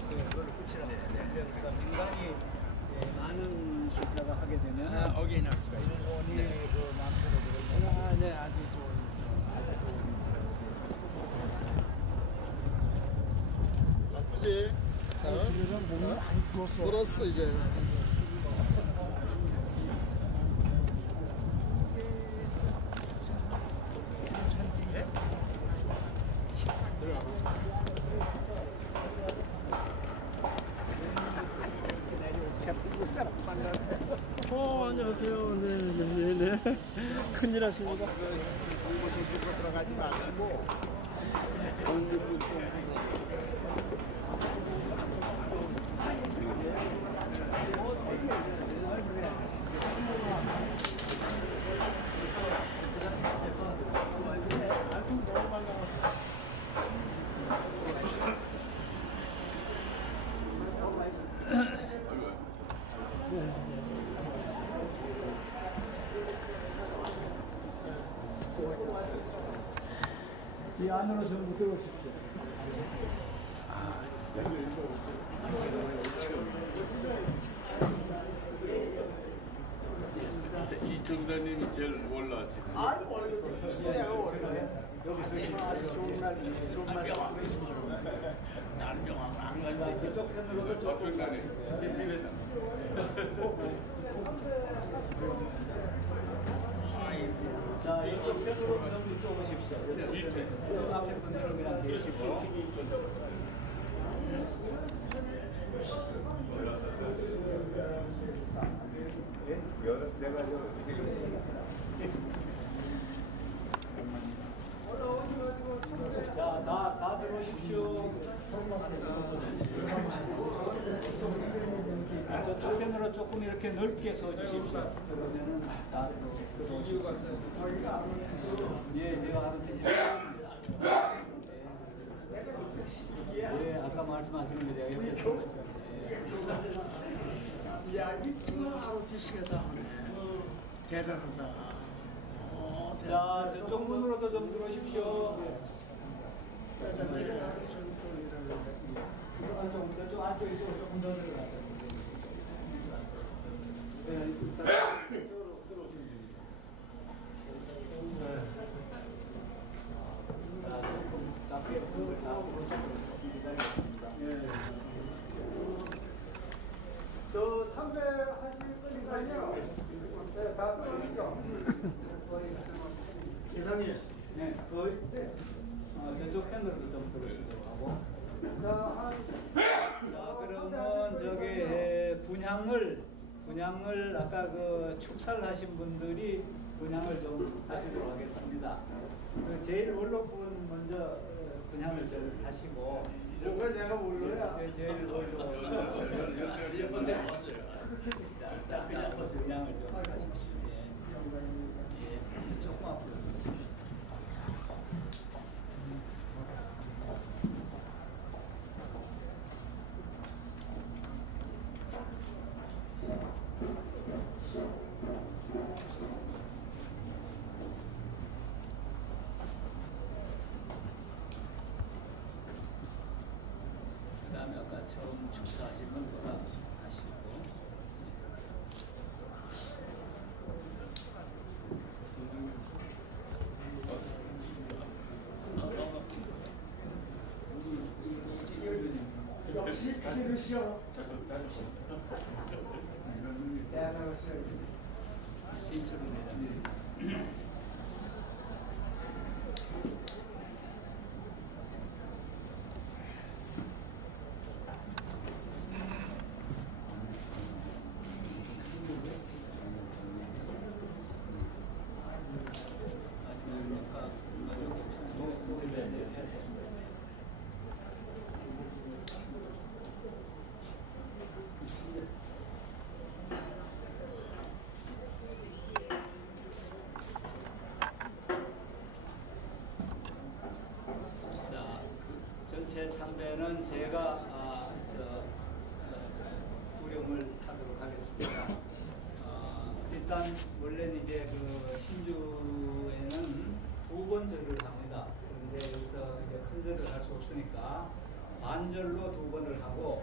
그걸 끝이라고. 그러니까 민간이 많은 숫자가 하게 되면 어게인할 수가 있죠. 일본이 그 만들어들고 네, 아주 좋은 나쁘지? 지금 몸이 많이 불었어. 불었어 이제. 안녕하세요. 네네네. 큰일 하십니다. 곳을 뚫고 들어가지 마시고 공중분 좀 이 안으로 전부 들어오십시오. 이 정단님이 제일 올라왔지. 아니 원래 시대가 원래 여기 서시면 좋은 말 나는 영화 안 가는데 저쪽 편으로도 좀 어쩔 간에 삐삐해서. 자, 이쪽 편으로 전부 좀 오십시오. 이 앞에 분들은 그냥 계시고. 자, 다 들어오십시오. 저쪽 편으로 조금 이렇게 넓게 서주십시오. 그러면은 다 들어오십시오. 예, 내가 하는 뜻입니다. 예, 아까 말씀하시는 거 내가 옆에 야 이거 아로티시가 다 하네. 대단하다. 자, 저쪽 문으로도 좀 들어오십시오. 저쪽 안쪽 이쪽으로 조금 더 들어가세요. 이쪽으로 들어오시면 됩니다. 자, 조금 작게 저 참배하실 거니까요. 네, 다 떨어지죠. 세상에 네. 거의 네. 저쪽 편으로도 좀 들어오시도록 하고. 자, 자, 그러면 저기 분향을 아까 그 축사를 하신 분들이 분향을 좀 하시도록 하겠습니다. 그 제일 원로분 먼저 분향을 좀 하시고. 이걸 내가 몰라요. 제일 원로. 자, 분향을 좀 하십시오. 예. 조금 앞으로. 그 다음에 아까 처음 축사하신 건 뭐라 하시고. 역시 피르시오. 신철은 회장님. 전체 참배는 제가 구령을 하도록 하겠습니다. 일단 원래는 이제 그 신주에는 두 번 절을 합니다. 그런데 여기서 이제 큰 절을 할 수 없으니까 반절로 2번을 하고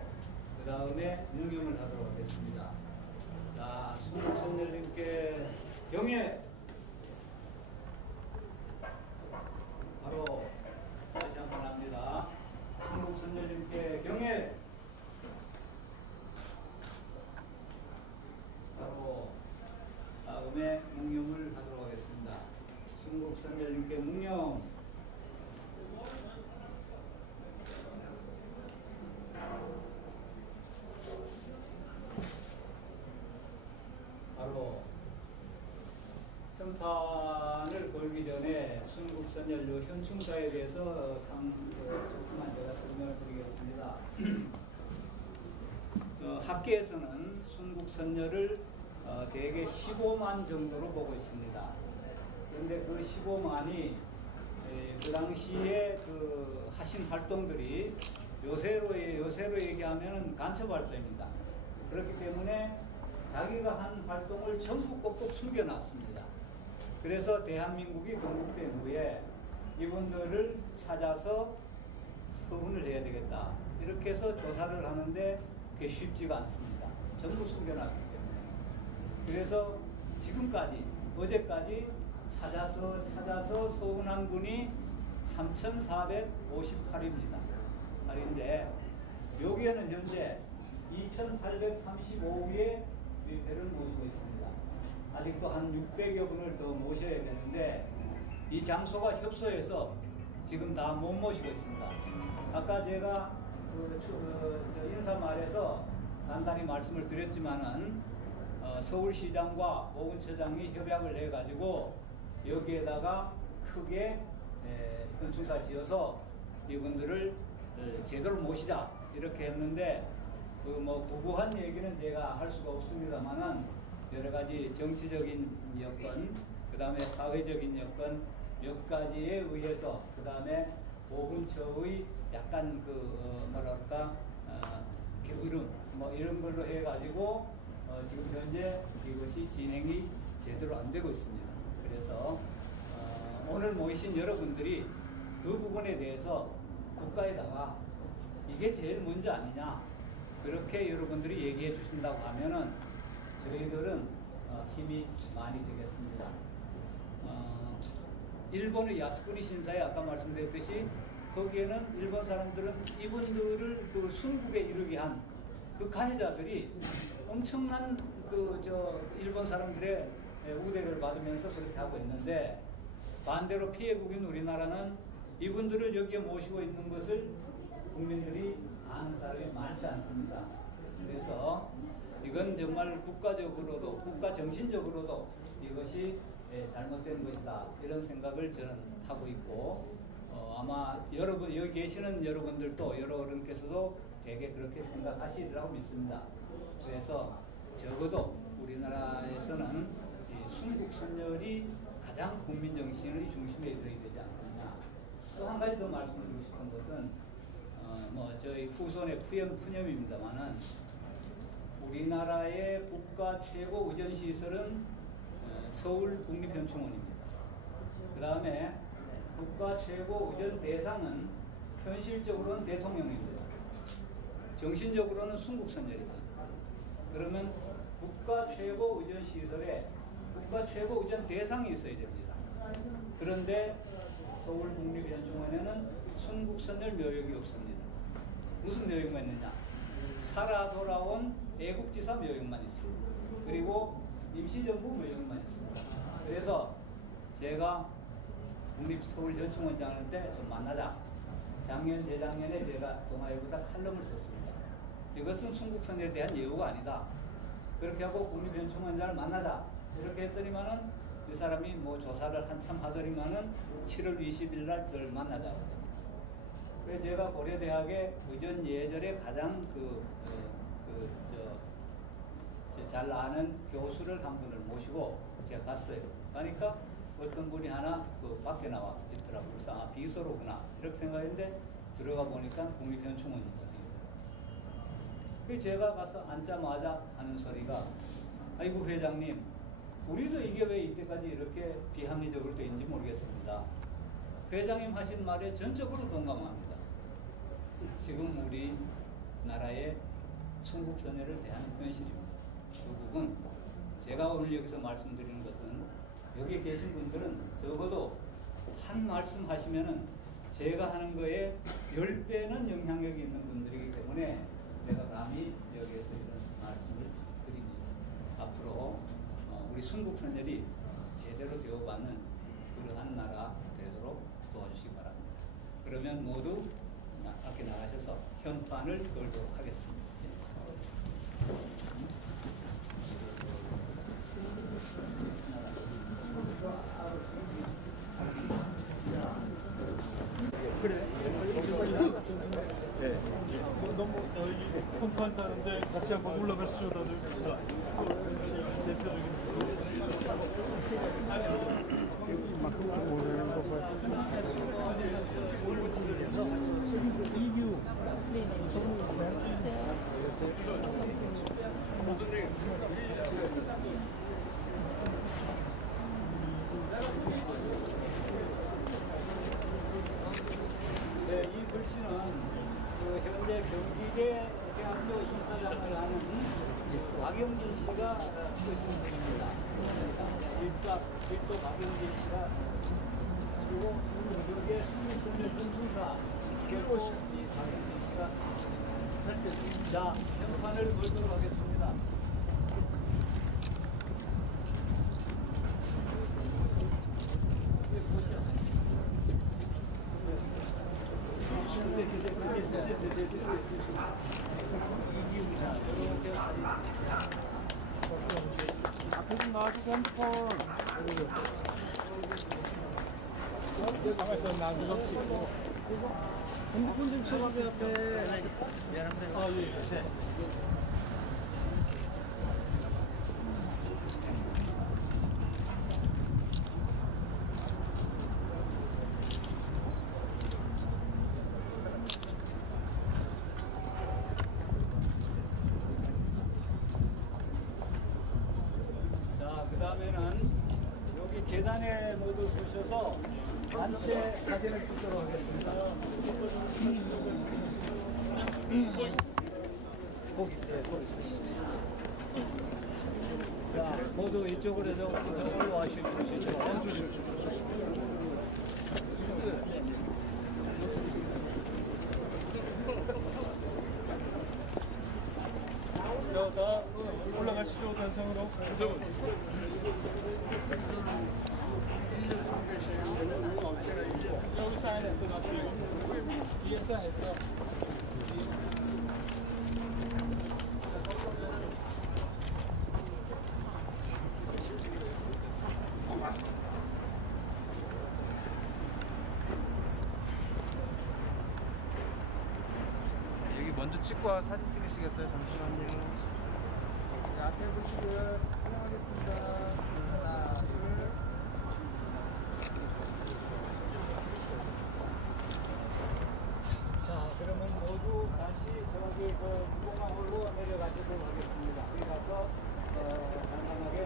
그 다음에 묵념을 하도록 하겠습니다. 자, 순국선열님께 경례. 바로 다시 한번 합니다. 순국선열님께 경례. 바로 다음에 묵념을 하도록 하겠습니다. 순국선열님께 묵념. 바로 현판을 걸기 전에 순국선열로 현충사에 대해서 조금만 제가 설명을 드리겠습니다. 학계에서는 순국선열을 대개 15만 정도로 보고 있습니다. 그런데 그 15만이 그 당시에 그 하신 활동들이 요새로 얘기하면 간첩 활동입니다. 그렇기 때문에 자기가 한 활동을 전부 꼭꼭 숨겨놨습니다. 그래서 대한민국이 건국된 후에 이분들을 찾아서 서훈을 해야 되겠다. 이렇게 해서 조사를 하는데 그게 쉽지가 않습니다. 전부 숨겨놨기 때문에. 그래서 지금까지, 어제까지 찾아서 서훈한 분이 3,458입니다. 말인데, 여기에는 현재 2,835위의 위패를 모시고 있습니다. 아직도 한 600여 분을 더 모셔야 되는데 이 장소가 협소해서 지금 다 못 모시고 있습니다. 아까 제가 인사말에서 간단히 말씀을 드렸지만은 서울시장과 보훈처장이 협약을 해가지고 여기에다가 크게 현충사 지어서 이분들을 제대로 모시자 이렇게 했는데 그 뭐 부부한 얘기는 제가 할 수가 없습니다만은 여러 가지 정치적인 여건, 그 다음에 사회적인 여건 몇 가지에 의해서, 그 다음에 보훈처의 약간 뭐랄까 게으름 뭐 이런 걸로 해가지고 지금 현재 이것이 진행이 제대로 안 되고 있습니다. 그래서 오늘 모이신 여러분들이 그 부분에 대해서 국가에다가 이게 제일 문제 아니냐 그렇게 여러분들이 얘기해 주신다고 하면은 저희들은 힘이 많이 되겠습니다. 일본의 야스쿠니 신사에 아까 말씀드렸듯이 거기에는 일본 사람들은 이분들을 그 순국에 이르게 한 그 가해자들이 엄청난 일본 사람들의 우대를 받으면서 그렇게 하고 있는데, 반대로 피해국인 우리나라는 이분들을 여기에 모시고 있는 것을 국민들이 아는 사람이 많지 않습니다. 그래서 이건 정말 국가적으로도 국가 정신적으로도 이것이 잘못된 것이다 이런 생각을 저는 하고 있고, 아마 여러분 여기 계시는 여러분들도 여러분께서도 되게 그렇게 생각하시리라고 믿습니다. 그래서 적어도 우리나라에서는 이 순국선열이 가장 국민 정신의 중심에 있어야 되지 않겠나. 또 한 가지 더 말씀드리고 싶은 것은 저희 후손의 푸념입니다만은 우리나라의 국가 최고 의전 시설은 서울 국립현충원입니다. 그 다음에 국가 최고 의전 대상은 현실적으로는 대통령입니다. 정신적으로는 순국선열입니다. 그러면 국가 최고 의전 시설에 국가 최고 의전 대상이 있어야 됩니다. 그런데 서울 국립현충원에는 순국선열 묘역이 없습니다. 무슨 묘역만 있느냐? 살아 돌아온 애국지사 묘역만 있습니다. 그리고 임시정부 묘역만 있습니다. 그래서 제가 국립서울현충원장 때 좀 만나자. 작년, 재작년에 제가 동아일보다 칼럼을 썼습니다. 이것은 순국선열에 대한 예우가 아니다. 그렇게 하고 국립현충원장을 만나자. 이렇게 했더니만은 이 사람이 뭐 조사를 한참 하더니만은 7월 20일 날 저를 만나자고. 그래서 제가 고려대학의 의전 예절에 가장 잘 아는 교수를 한 분을 모시고 제가 갔어요. 그러니까 어떤 분이 하나 밖에 나와 있더라고요. 그래서 비서로구나 이렇게 생각했는데 들어가 보니까 국립현충원이더라고요. 그래서 제가 가서 앉자마자 하는 소리가, 아이고 회장님, 우리도 이게 왜 이때까지 이렇게 비합리적으로 되는지 모르겠습니다. 회장님 하신 말에 전적으로 동감합니다. 지금 우리나라의 순국선열을 대한 현실입니다. 결국은 제가 오늘 여기서 말씀드리는 것은 여기 계신 분들은 적어도 한 말씀 하시면은 제가 하는 거에 10배는 영향력이 있는 분들이기 때문에 내가 감히 여기에서 이런 말씀을 드립니다. 앞으로 우리 순국선열이 제대로 되어받는 그러한 나라 되도록 도와주시기 바랍니다. 그러면 모두 밖에 나가셔서 현판을 걸도록 하겠습니다. 너무 저희 컴파인다는데 같이 한번 올라가시죠, 다들. 대표적인 네, 이 글씨는 현재 경기대 대학교 이사장을 하는 곽영진 씨가 쓰신 글입니다. 일도 곽영진 씨가 그리고 여기에 순국선열 공부사 그리고 이 곽영진 씨가 자, 현판을 걸도록 하겠습니다. 앞에 좀 나와주세요, 핸드폰. 핸드폰 좀 쳐주세요, 앞에. 미안합니다. 아, 예. 그 다음에는 여기 계단에 모두 서셔서 단체 사진을 찍도록 하겠습니다. 거기 서시죠. 자, 모두 이쪽으로 저쪽으로 와주시죠. 자, 다 올라가시죠, 단상으로. 여기 사인해서 뒤에 사인해서 여기 먼저 찍고 사진 찍으시겠어요? 잠시만요. 자, 앞에 보시고요. 촬영하겠습니다. 하나, 둘. 자, 그러면 모두 다시 저기 무공항으로 내려가시도록 하겠습니다. 거기 가서 간단하게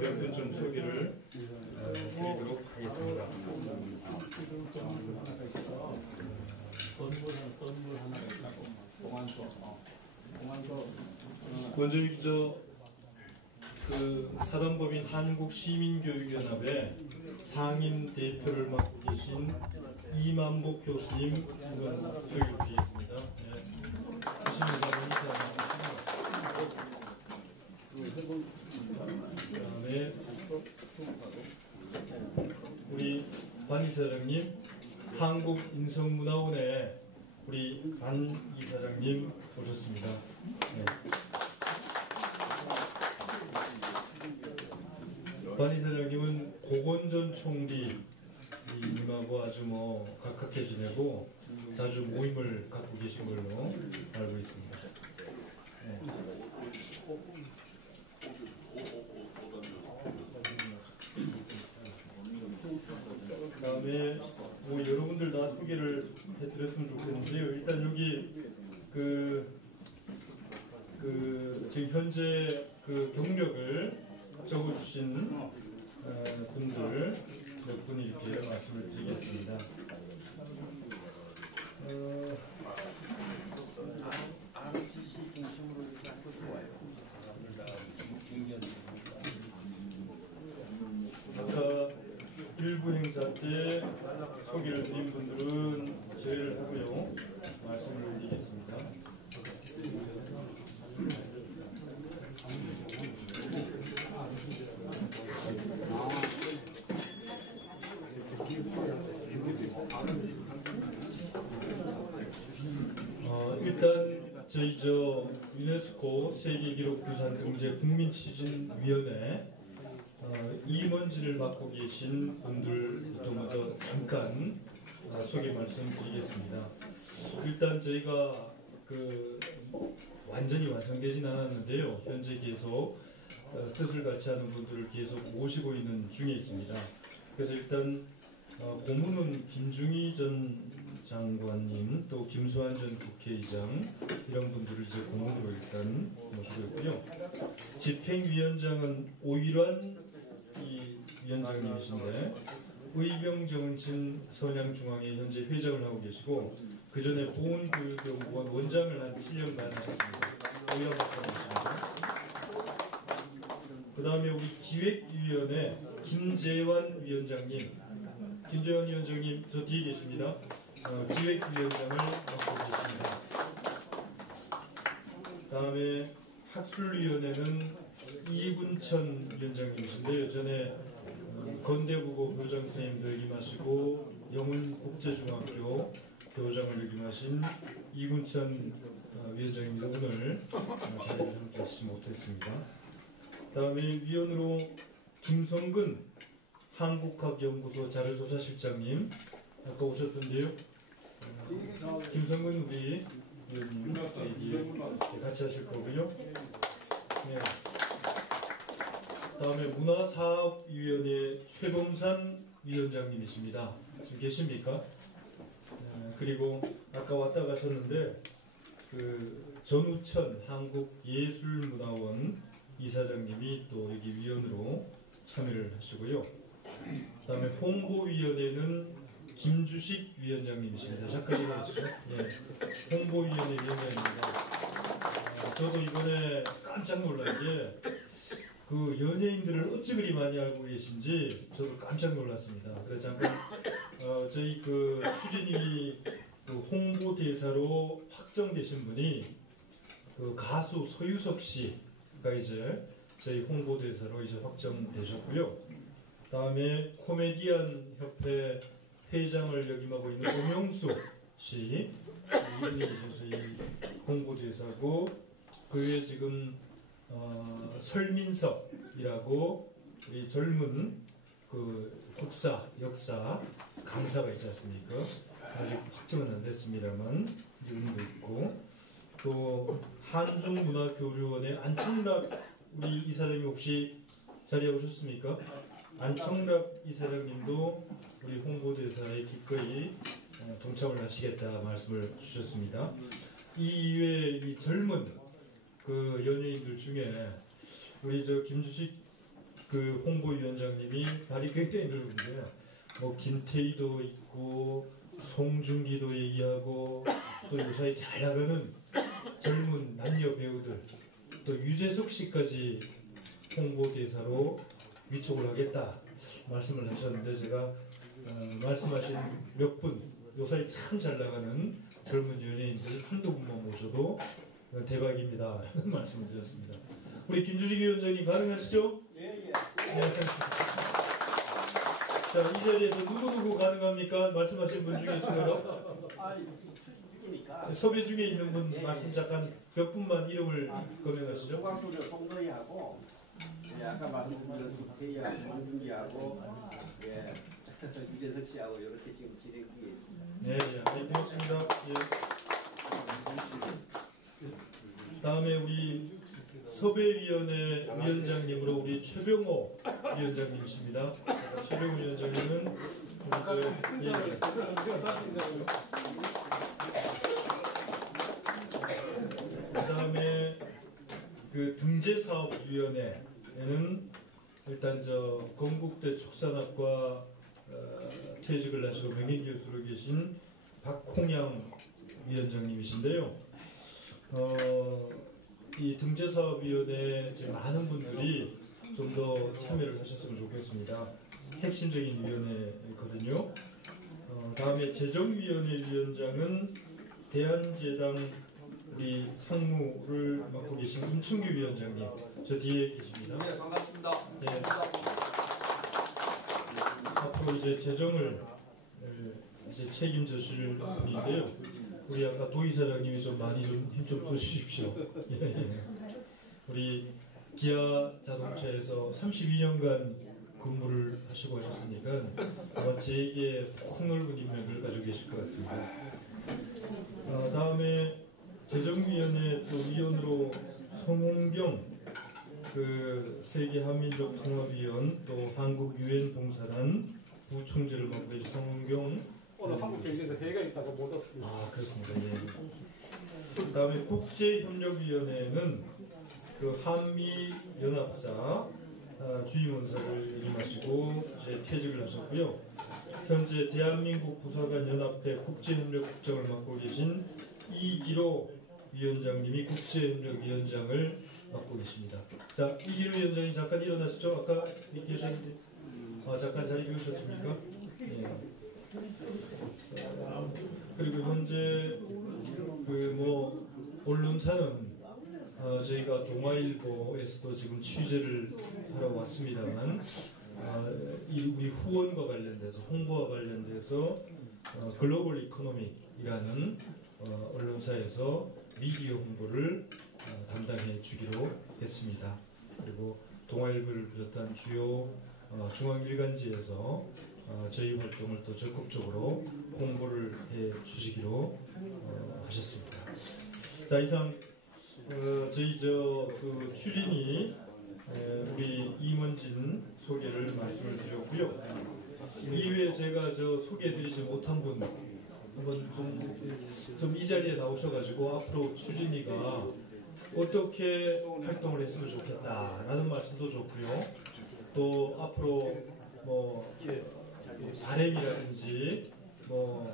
몇 분 좀 소개를 드리도록 하겠습니다. 먼저 그 사단법인 한국시민교육연합의 상임 대표를 맡고 계신 이만복 교수님 한번 소개를 드리겠습니다. 그다음에 우리 반 이사장님, 한국인성문화원의 우리 반 이사장님 오셨습니다. 네. 반 이사장님은 고건전 총리 이 님하고 아주 뭐 가깝게 지내고 자주 모임을 갖고 계신 걸로 알고 있습니다. 네. 그다음에 뭐 여러분들 다 소개를 해드렸으면 좋겠는데요. 일단 여기 지금 현재 그 경력을 적어주신 분들 몇 분이 이렇게 말씀을 드리겠습니다. ROTC 중심으로 이렇게 하고 좋아요. 아까 일부 행사 때 소개를 드린 분들은 제외를 하고요. 말씀을 드리겠습니다. 일단 저희 유네스코 세계기록유산 등재 국민추진위원회 임원진을 맡고 계신 분들부터 먼저 잠깐 소개 말씀드리겠습니다. 일단 저희가 완전히 완성되진 않았는데요. 현재 계속 뜻을 같이 하는 분들을 계속 모시고 있는 중에 있습니다. 그래서 일단 고문은 김중희 전 장관님, 또 김수환 전 국회의장 이런 분들을 이제 고문으로 일단 모시고 있고요. 집행위원장은 오일환 위원장님이신데 의병정진 선양중앙회 현재 회장을 하고 계시고 그 전에 보훈교육연구원 원장을 한 7년간 하셨습니다. 오일환 박사님이십니다. 그 다음에 우리 기획위원회 김재환 위원장님, 김재환 위원장님 저 뒤에 계십니다. 기획위원장을 맡고 계십니다. 다음에 학술위원회는 이군천 위원장님이신데요. 전에 건대국어 교장 선생님도 역임하시고 영훈국제중학교 교장을 역임하신 이군천 위원장님도 오늘 자리를 함께 하시지 못했습니다. 다음에 위원으로 김성근 한국학연구소 자료조사실장님 아까 오셨던데요. 김성근 우리 위원님 같이 하실 거고요. 네. 다음에 문화사업위원회 최범산 위원장님이십니다. 지금 계십니까? 그리고 아까 왔다 가셨는데 전우천 한국예술문화원 이사장님이 또 여기 위원으로 참여를 하시고요. 그 다음에 홍보위원회는 김주식 위원장님이십니다. 잠깐 일어나시죠. 예, 홍보위원회 위원장입니다. 저도 이번에 깜짝 놀란 게 연예인들을 어찌 그리 많이 알고 계신지 저도 깜짝 놀랐습니다. 그래서 잠깐 저희 추진위 홍보대사로 확정되신 분이 가수 소유석 씨가 이제 저희 홍보대사로 이제 확정되셨고요. 다음에 코미디언 협회 회장을 역임하고 있는 오명수 씨, 이분이 이제 저희 홍보대사고, 그 외에 지금 설민석이라고 우리 젊은 국사, 역사 강사가 있지 않습니까? 아직 확정은 안 됐습니다만 이분도 있고, 또 한중문화교류원의 안청락 우리 이사장님 혹시 자리에 오셨습니까? 안청락 이사장님도 우리 홍보대사에 기꺼이 동참을 하시겠다 말씀을 주셨습니다. 이 이외에 이 젊은 연예인들 중에 우리 김주식 홍보위원장님이 발이 굉장히 넓은데 김태희도 있고 송중기도 얘기하고 또 요사이 잘 나가는 젊은 남녀 배우들, 또 유재석 씨까지 홍보대사로 위촉을 하겠다 말씀을 하셨는데, 제가 말씀하신 몇 분, 요사이 참 잘 나가는 젊은 연예인들 한두 분만 모셔도 대박입니다 라는 말씀을 드렸습니다. 우리 김주식 위원장님 가능하시죠? 예. 자, 이 자리에서 누구 가능합니까? 말씀하신 분 중에 중에서 섭외 중에 있는 분 말씀 잠깐 몇 분만 이름을 거명하시죠. 조광수저 송도희하고 아까 말씀드린 김태희하고 송중기하고 김재석 씨하고 이렇게 지금 진행 중에 있습니다. 네, 네, 고맙습니다. 예. 다음에 우리 섭외위원회 위원장님으로 우리 최병호 위원장님이십니다. 최병호 위원장님은 우리 그다음에 그 등재사업위원회에는 일단 저 건국대 축산학과 퇴직을 하시고 명예교수로 계신 박홍양 위원장님이신데요. 이 등재사업위원회 이제 많은 분들이 좀 더 참여를 하셨으면 좋겠습니다. 핵심적인 위원회거든요. 다음에 재정위원회 위원장은 대한제당 우리 상무를 맡고 계신 임충규 위원장님, 저 뒤에 계십니다. 네, 반갑습니다. 네. 앞으로 이제 재정을 이제 책임져실 분인데요. 우리 아까 도의사장님이 좀 많이 좀 힘 좀 쏘주십시오. 예. 우리 기아 자동차에서 32년간 근무를 하시고 하셨으니까 아마 제게 폭넓은 인맥을 가지고 계실 것 같습니다. 다음에 재정위원회 또 위원으로 송홍경 그 세계 한민족 통합위원 또 한국 유엔 봉사단 부총재를 맡고 계신 송홍경 오늘 한국 경제에서 회의가 있다고 못 왔습니다. 아 그렇습니다. 예. 그다음에 국제협력위원회는 그 한미 연합사 주임원사를 임하시고 이제 퇴직을 하셨고요. 현재 대한민국 부사관 연합회 국제협력국장을 맡고 계신 이기로 위원장님이 국제협력위원장을 맡고 계십니다. 자, 이기로 위원장님 잠깐 일어나시죠. 아까 계셨는데 잠깐 잘 읽으셨습니까? 예. 그리고 현재 그 뭐 언론사는 저희가 동아일보에서도 지금 취재를 하러 왔습니다만 우리 후원과 관련돼서 홍보와 관련돼서 글로벌 이코노믹이라는 언론사에서 미디어 홍보를 담당해 주기로 했습니다. 그리고 동아일보를 비롯한 주요 중앙일간지에서 저희 활동을 또 적극적으로 홍보를 해 주시기로 하셨습니다. 자, 이상 저희 그 추진이 우리 임원진 소개를 말씀을 드렸고요. 이외에 제가 소개해드리지 못한 분 한번 좀 이 자리에 나오셔가지고 앞으로 추진이가 어떻게 활동을 했으면 좋겠다라는 말씀도 좋고요. 또 앞으로 뭐 바램이라든지 뭐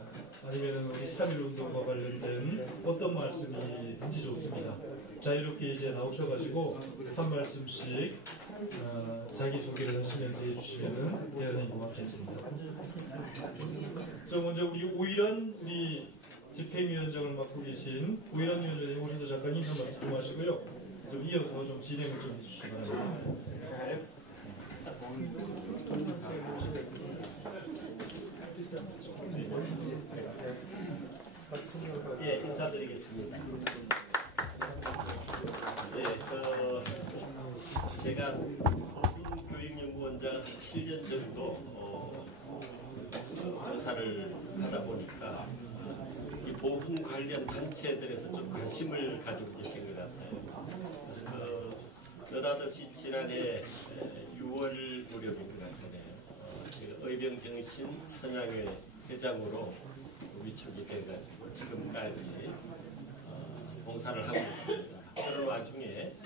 아니면 우리 3.1 운동과 관련된 어떤 말씀이든지 좋습니다. 자유롭게 이제 나오셔가지고 한 말씀씩 자기소개를 하시면서 해주시면 대단히 고맙겠습니다. 먼저 우리 오일환 우리 집행위원장을 맡고 계신 오일환 위원장님 오셔서 잠깐 인사 말씀 좀 하시고요. 좀 이어서 좀 진행을 좀 해주시기 바랍니다. 예, 인사드리겠습니다. 네, 제가 교육연구원장 7년 정도 조사를 하다 보니까 이 보훈 관련 단체들에서 좀 관심을 가지고 계신 것 같아요. 그래서 느닷없이 지난해 6월 무렵인 것 같네요. 제가 의병정신 선양회 회장으로 위촉이 돼가지고 지금까지 봉사를 하고 있습니다. 그런 와중에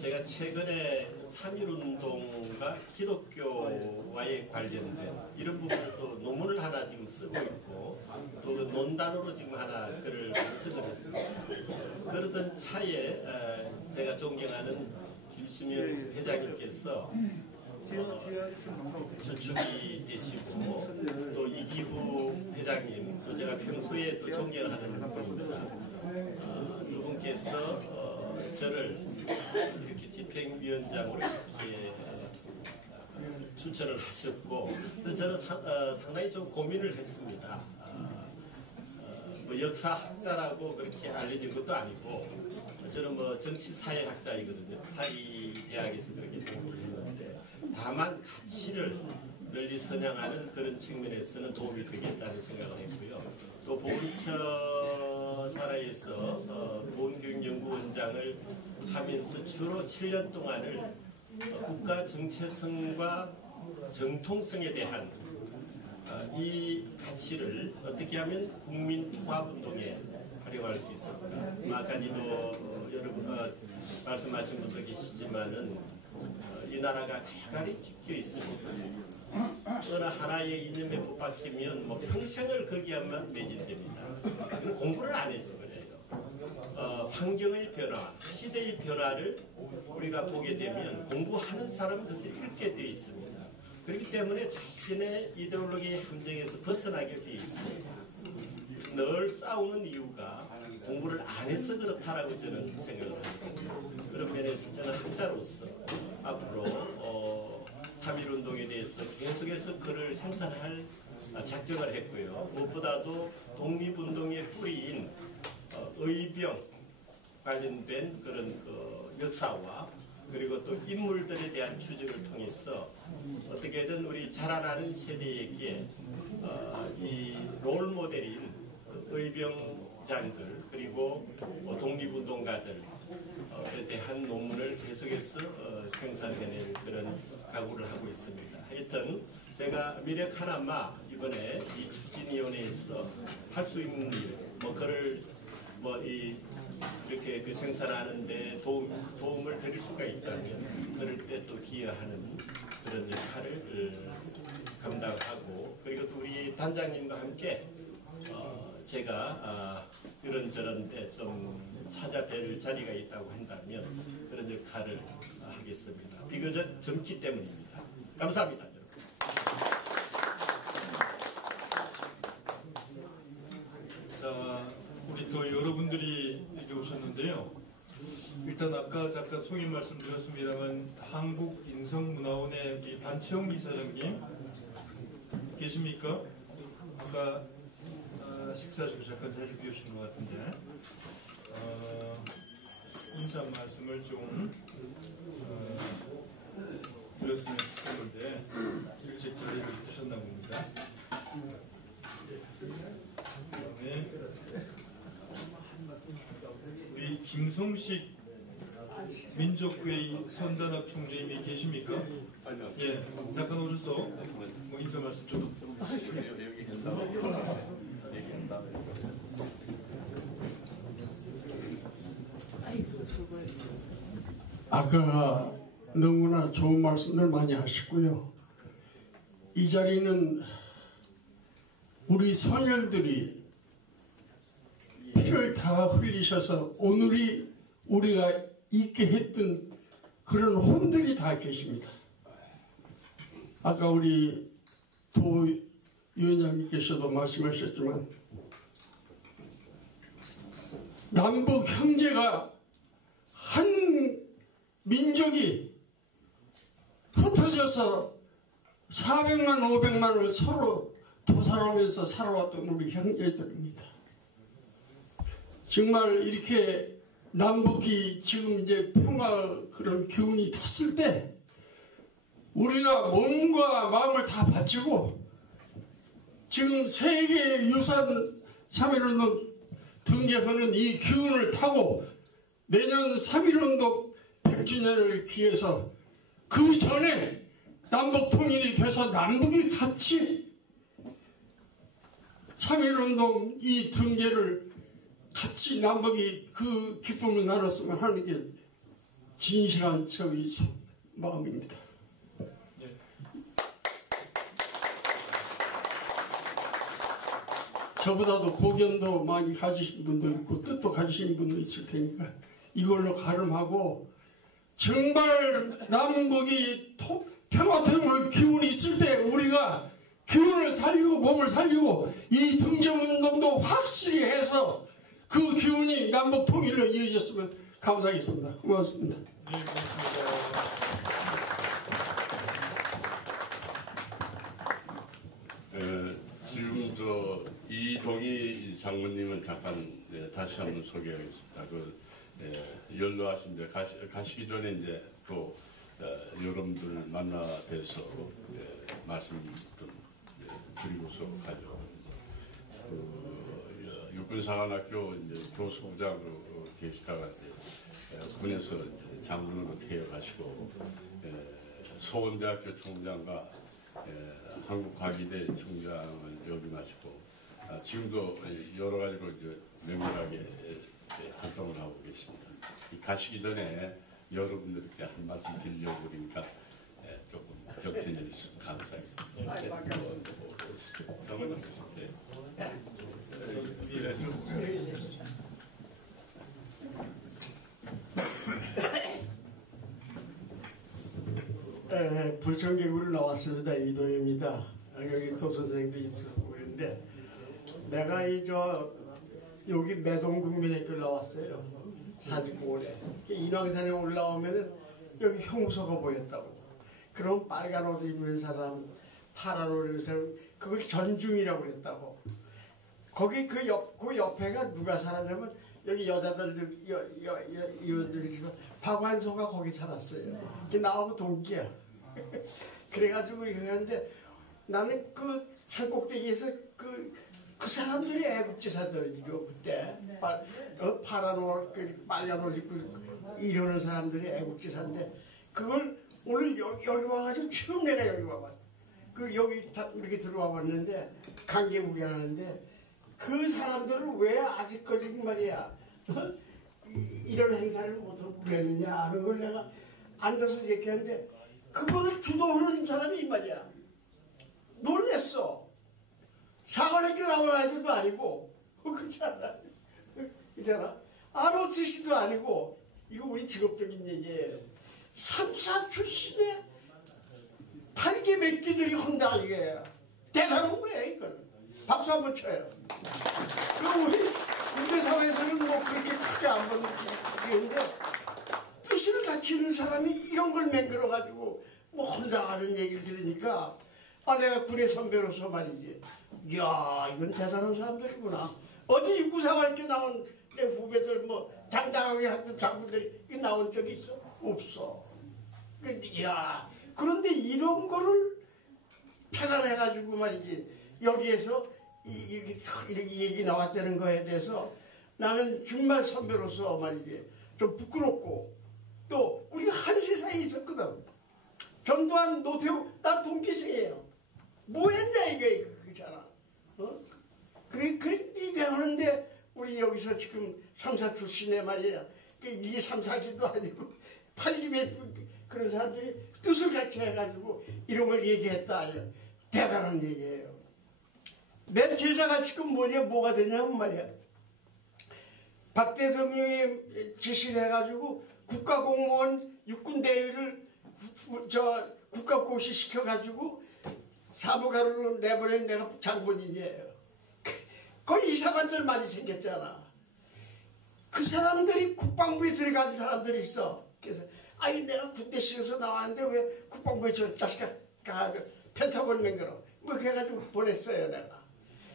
제가 최근에 3.1운동과 기독교와의 관련된 이런 부분을 또 논문을 하나 지금 쓰고 있고 또 논단으로 지금 하나 글을 쓰고 있습니다. 그러던 차에 제가 존경하는 김시명 회장님께서 주축이 되시고 또 이기부 회장님 또 제가 평소에 또 존경하는 분입니다. 두 분께서 저를 이렇게 집행위원장으로 이렇게 추천을 하셨고 저는 상당히 좀 고민을 했습니다. 뭐 역사학자라고 그렇게 알려진 것도 아니고 저는 뭐 정치사회학자이거든요. 파리 대학에서 그렇게 공부를 했는데 다만 가치를 널리 선양하는 그런 측면에서는 도움이 되겠다는 생각을 했고요. 또 보훈처 산하에서 보훈교육연구원장을 하면서 주로 7년 동안을 국가 정체성과 정통성에 대한 이 가치를 어떻게 하면 국민 통합운동에 활용할 수 있을까. 아까도 여러분 말씀하신 분도 계시지만은 이 나라가 갈갈이 찢겨 있습니다. 어느 하나의 이념에 붙박히면 뭐 평생을 거기에만 매진됩니다. 공부를 안 해서 그래요. 환경의 변화, 시대의 변화를 우리가 보게 되면 공부하는 사람은 그것을 읽게 되어 있습니다. 그렇기 때문에 자신의 이데올로기의 함정에서 벗어나게 되어 있습니다. 늘 싸우는 이유가 공부를 안 해서 그렇다라고 저는 생각을 합니다. 그런 면에서 저는 학자로서 앞으로 3.1운동에 대해서 계속해서 글을 생산할 작정을 했고요. 무엇보다도 독립운동의 뿌리인 의병 관련된 그런 역사와 그리고 또 인물들에 대한 추적을 통해서 어떻게든 우리 자라나는 세대에게 이 롤모델인 의병장들 그리고 독립운동가들에 대한 논문을 계속해서 생산해낼 그런 각오를 하고 있습니다. 하여튼 제가 미력 하나마 이번에 이 추진위원회에서 할 수 있는 글을 이렇게 그 생산하는데 도움을 드릴 수가 있다면 그럴 때 또 기여하는 그런 역할을 감당하고 그리고 또 우리 단장님과 함께 제가 이런저런 데 좀 찾아뵐 자리가 있다고 한다면 그런 역할을 하겠습니다. 비교적 젊기 때문입니다. 감사합니다. 자, 우리 또 여러분들이 이렇게 오셨는데요. 일단 아까 잠깐 소개 말씀드렸습니다만 한국인성문화원의 이 반채영 이사장님 계십니까? 아까 식사하시고 잠깐 자리 비우신 것 같은데 인사 말씀을 좀 드렸으면 싶었는데 일찍 자리를 드셨나 봅니다. 그다음에 우리 김성식 민족회의 선단학 총재님이 계십니까? 아니요. 예, 잠깐 오셔서 뭐 인사 말씀 좀. 여기 한다고 얘기한다고. 아까 너무나 좋은 말씀들 많이 하시고요. 이 자리는 우리 선열들이 피를 다 흘리셔서 오늘이 우리가 있게 했던 그런 혼들이 다 계십니다. 아까 우리 도 위원장님께서도 말씀하셨지만 남북 형제가 한 민족이 흩어져서 400만 500만을 서로 도살하면서 살아왔던 우리 형제들입니다. 정말 이렇게 남북이 지금 이제 평화 그런 기운이 탔을 때 우리가 몸과 마음을 다 바치고 지금 세계 유산 3.1운동 등재하는 이 기운을 타고 내년 3.1운동 100주년을 기해서 그 전에 남북 통일이 돼서 남북이 같이 3.1운동 이 등재를 같이 남북이 그 기쁨을 나눴으면 하는 게 진실한 저희 마음입니다. 저보다도 고견도 많이 가지신 분도 있고 뜻도 가지신 분도 있을 테니까 이걸로 가름하고 정말 남북이 평화통일 기운이 있을 때 우리가 기운을 살리고 몸을 살리고 이 등재운동도 확실히 해서 그 기운이 남북 통일로 이어졌으면 감사하겠습니다. 고맙습니다. 네, 고맙습니다. 지금 이동희 장모님은 잠깐 다시 한번 소개하겠습니다. 연로하신데 가시기 전에 이제 또 여러분들 만나 뵈서 말씀 좀 드리고서 가죠. 육군사관학교 이제 교수부장으로 계시다가 이제 군에서 이제 장군으로 퇴역하시고 서원대학교 총장과 한국과기대 총장을 역임하시고 지금도 여러 가지로 이제 명밀하게 활동을 하고 계십니다. 가시기 전에 여러분들께 한 말씀 드리려고 그러니까 조금 격려해 주시면 감사합니다. 불청객으로 나왔습니다. 이동입니다. 여기 도 선생님도 있었고 그런데 내가 여기 매동국민학교 나왔어요. 사직공원에 인왕산에 올라오면은 여기 형무소가 보였다고. 그럼 빨간 옷 입은 사람, 파란 옷 입은 사람, 그걸 전중이라고 했다고. 거기 그 옆에가 누가 살았냐면 여기 여자들 이혼들이 박완서가 거기 살았어요. 나하고 동기야. 그래가지고 이거 하는데 나는 그 산꼭대기에서 그 사람들이 애국지사들이죠. 그때 파란 옷, 빨간 옷 입고 이러는 사람들이 애국지사인데 그걸 오늘 여기 와가지고 처음 내가 여기 와봤어. 여기 다 이렇게 들어와 봤는데 관계 구경하는데 그 사람들은 왜 아직까지 말이야 이런 행사를 못하고 그랬느냐 하는 걸 내가 앉아서 얘기하는데 그거를 주도하는 사람이 말이야 놀랬어. 사관학교 나온 아이들도 아니고 그렇잖아. 그렇잖아. ROTC도 아니고 이거 우리 직업적인 얘기예요. 3사 출신의 8개 몇 개들이 헌다 이게 대단한 거야 이건. 박수 한번 쳐요. 그럼 우리 군대 사회에서는 뭐 그렇게 크게 안 보는 얘기인데 뜻을 갖추는 사람이 이런 걸 맹글어가지고 뭐 헌다하는 얘기를 들으니까 내가 군의 선배로서 말이지 이야 이건 대단한 사람들이구나. 어디 육구사관학교 나온 내 후배들 뭐 당당하게 했던 장군들이 나온 적이 있어? 없어. 이야 그런데 이런 거를 패간해가지고 말이지 여기에서 이렇게 얘기 나왔다는 거에 대해서 나는 정말 선배로서 말이지 좀 부끄럽고 또 우리가 한 세상에 있었거든. 전두환 노태우 나 동기생이에요. 뭐 했냐 이거 그렇잖아. 그래 이제 하는데 우리 여기서 지금 3사 출신의 말이야. 이게 3, 4기도 아니고 8기몇 그런 사람들이 뜻을 같이 해가지고 이런 걸 얘기했다. 대단한 얘기예요. 내 제자가 지금 뭐가 되냐면 말이야. 박 대통령이 지시를 해가지고 국가공무원 육군대위를 국가고시 시켜가지고 사무가루로 내보낸 내가 장본인이에요. 거기 이사관들 많이 생겼잖아. 그 사람들이 국방부에 들어간 사람들이 있어. 그래서 내가 군대식에서 나왔는데 왜 국방부에 저 자식아 펜타곤 맹거로 뭐 해가지고 보냈어요 내가.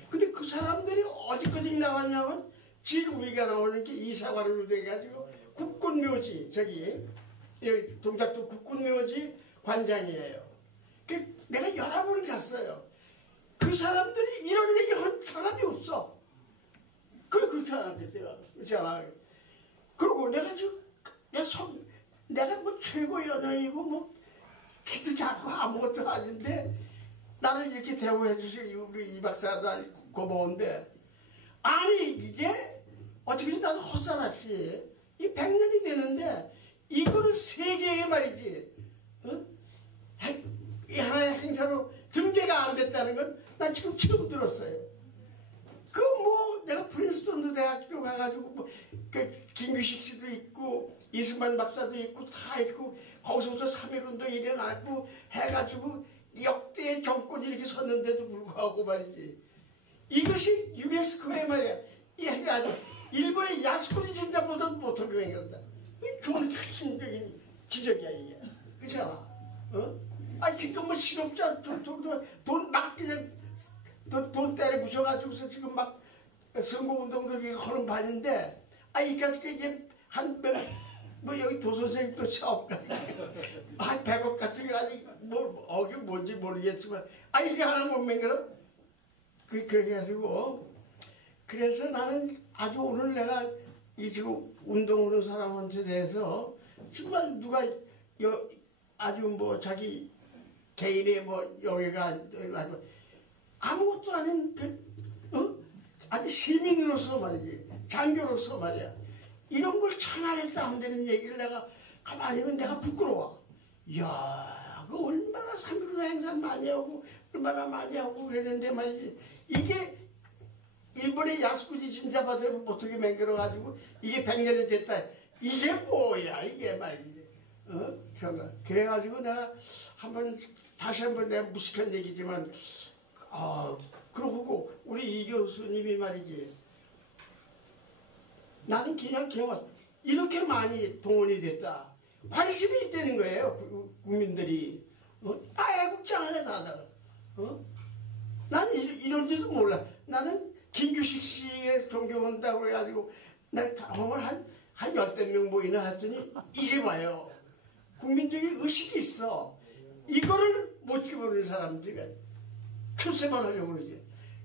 근데 그 사람들이 어디까지 나왔냐면 제일 위가 나오는 게 이사관으로 돼가지고 국군묘지 여기 동작도 국군묘지 관장이에요. 내가 여러 번을 갔어요. 그 사람들이 이런 얘기 한 사람이 없어. 그렇게 하는데 그렇지 않아. 그리고 내가 뭐 최고 연예인이고 뭐 키도 작고 아무것도 아닌데 나는 이렇게 대우해 주시고 우리 이 박사가 고마운데 아니 이게 어떻게 나도 헛살았지. 이 100년이 되는데 이거는 세계의 말이지. 이 하나의 행사로 등재가 안 됐다는 건 나 지금 처음 들었어요. 내가 프린스턴도 대학교 가가지고 김규식 씨도 있고 이승만 박사도 있고 다 있고 거기서부터 3.1운동 일어났고 해가지고 역대의 정권이 이렇게 섰는데도 불구하고 말이지. 이것이 유네스코의 말이야. 이 해가지고 일본의 야스쿠니 진짜보다도 못하게 생겼다. 좋은 핵심적인 지적이야 이게. 그렇지 않아? 지금 뭐 실업자 돈 막 그냥 돈 때려 부셔가지고서 지금 막 선거운동들 하는 반인데 이까지 이게 한 뭐 여기 도선생님 또 시험까지 대법 같은 게 아직 뭐 어기 뭔지 모르겠지만 이게 하나 못 맹글어? 그렇게 해가지고 그래서 나는 아주 오늘 내가 이 지금 운동하는 사람한테 대해서 정말 누가 아주 뭐 자기 개인의 뭐 영예가 아무것도 아닌 아주 시민으로서 말이지 장교로서 말이야 이런 걸 청하랬다 한다는 얘기를 내가 가만히 보면 내가 부끄러워. 이야 그 얼마나 상그로 행사를 많이 하고 얼마나 많이 하고 그랬는데 말이지 이게 일본의 야스쿠니 진자바들 어떻게 맹글어가지고 이게 100년이 됐다. 이게 뭐야 이게 말이지. 그래가지고 내가 다시 한번 내가 무식한 얘기지만 그러고 우리 이 교수님이 말이지 나는 그냥 개와 이렇게 많이 동원이 됐다. 관심이 있다는 거예요 국민들이. 애국장 안에 다들. 나는 이런지도 몰라. 나는 김규식 씨에 존경한다고 그래가지고 내가 경험을 한 10명 모이나 했더니 이게 봐요. 국민들이 의식이 있어. 이거를 못 집어넣는 사람들이 출세만 하려고 그러지.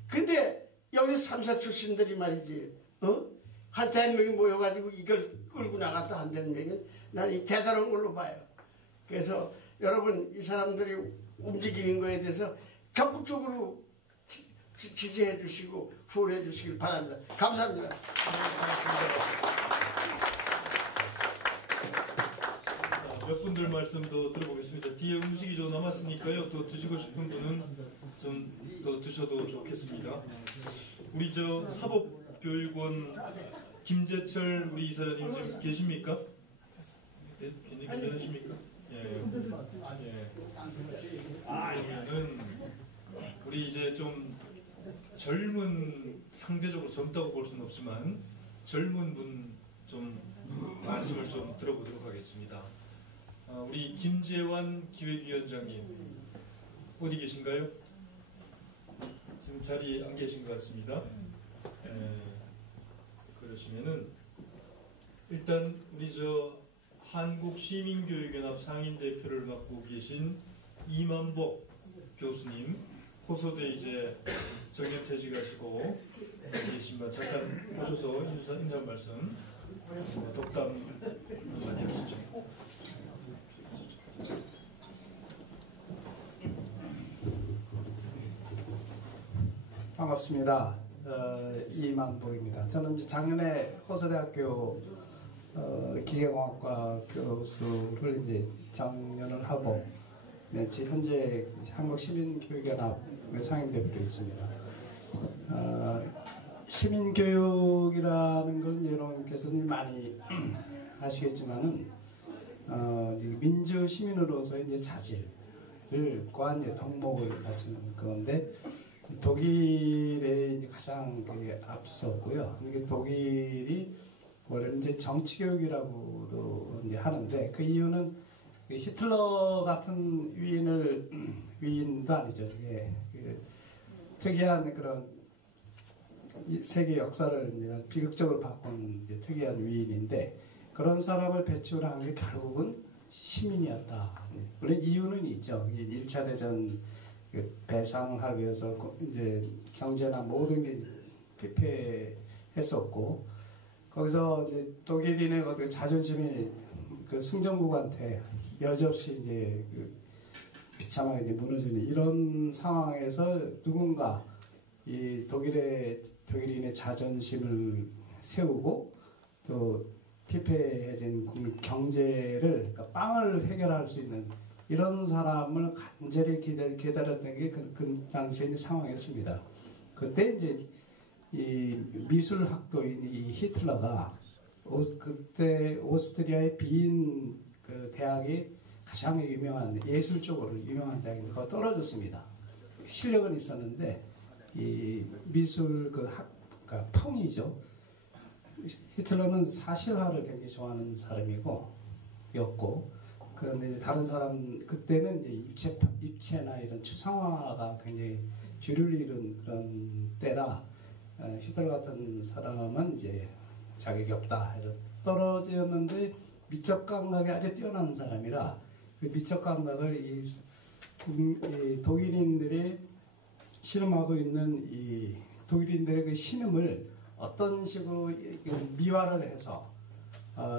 근데 여기 3사 출신들이 말이지 한 100명이 모여가지고 이걸 끌고 나갔다 한다는 얘기는 난 대단한 걸로 봐요. 그래서 여러분 이 사람들이 움직이는 거에 대해서 적극적으로 지지해 주시고 후원해 주시길 바랍니다. 감사합니다. 몇 분들 말씀도 들어보겠습니다. 뒤에 음식이 좀 남았으니까요. 또 드시고 싶은 분은 좀 더 드셔도 좋겠습니다. 우리 저 사법교육원 김재철 우리 이사장님 지금 계십니까? 네, 괜찮으십니까? 예. 그러면은 우리 이제 좀 젊은 상대적으로 젊다고 볼 수는 없지만 젊은 분 좀 말씀을 좀 들어보도록 하겠습니다. 우리 김재환 기획위원장님 어디 계신가요? 지금 자리에 안 계신 것 같습니다. 그러시면은 일단 우리 저 한국시민교육연합 상임대표를 맡고 계신 이만복 교수님 호소대 이제 정년퇴직하시고 계신만 잠깐 오셔서 인사 말씀 독담 많이 하시죠. 반갑습니다. 이만복입니다. 저는 이제 작년에 호서대학교 기계공학과 교수를 이제 정년을 하고 현재 한국시민교육연합 상임대표로 있습니다. 시민교육이라는 건 여러분께서는 많이 아시겠지만은 민주 시민으로서 이제 자질과 이제 덕목을 갖추는 건데 독일에 가장 앞섰고요. 독일이 원래 이제 정치교육이라고도 이제 하는데 그 이유는 히틀러 같은 위인도 아니죠. 특이한 그런 세계 역사를 이제 비극적으로 바꾼 이제 특이한 위인인데 그런 사람을 배출한 게 결국은 시민이었다. 물론 이유는 있죠. 1차 대전 배상을 하기 위해서 이제 경제나 모든 게 피폐했었고 거기서 이제 독일인의 어떤 자존심이 그 승전국한테 여지없이 이제 비참하게 이제 무너지는 이런 상황에서 누군가 이 독일인의 자존심을 세우고 또 피폐해진 국민 경제를 그러니까 빵을 해결할 수 있는 이런 사람을 간절히 기다렸던 게 그 당시에 이제 상황이었습니다. 그때 이제 이 미술학도인 이 히틀러가 그때 오스트리아의 비인 그 대학이 가장 유명한 예술 쪽으로 유명한 대학인데 거기 떨어졌습니다. 실력은 있었는데 이 미술 그러니까 풍이죠. 히틀러는 사실화를 굉장히 좋아하는 사람이고 그런데 이제 다른 사람 그때는 이제 입체나 이런 추상화가 굉장히 주류를 이룬 그런 때라 히틀러 같은 사람은 이제 자격이 없다 해서 떨어졌는데 미적 감각이 아주 뛰어난 사람이라 그 미적 감각을 이 독일인들이 신음하고 있는 이 독일인들의 그 신음을 어떤 식으로 미화를 해서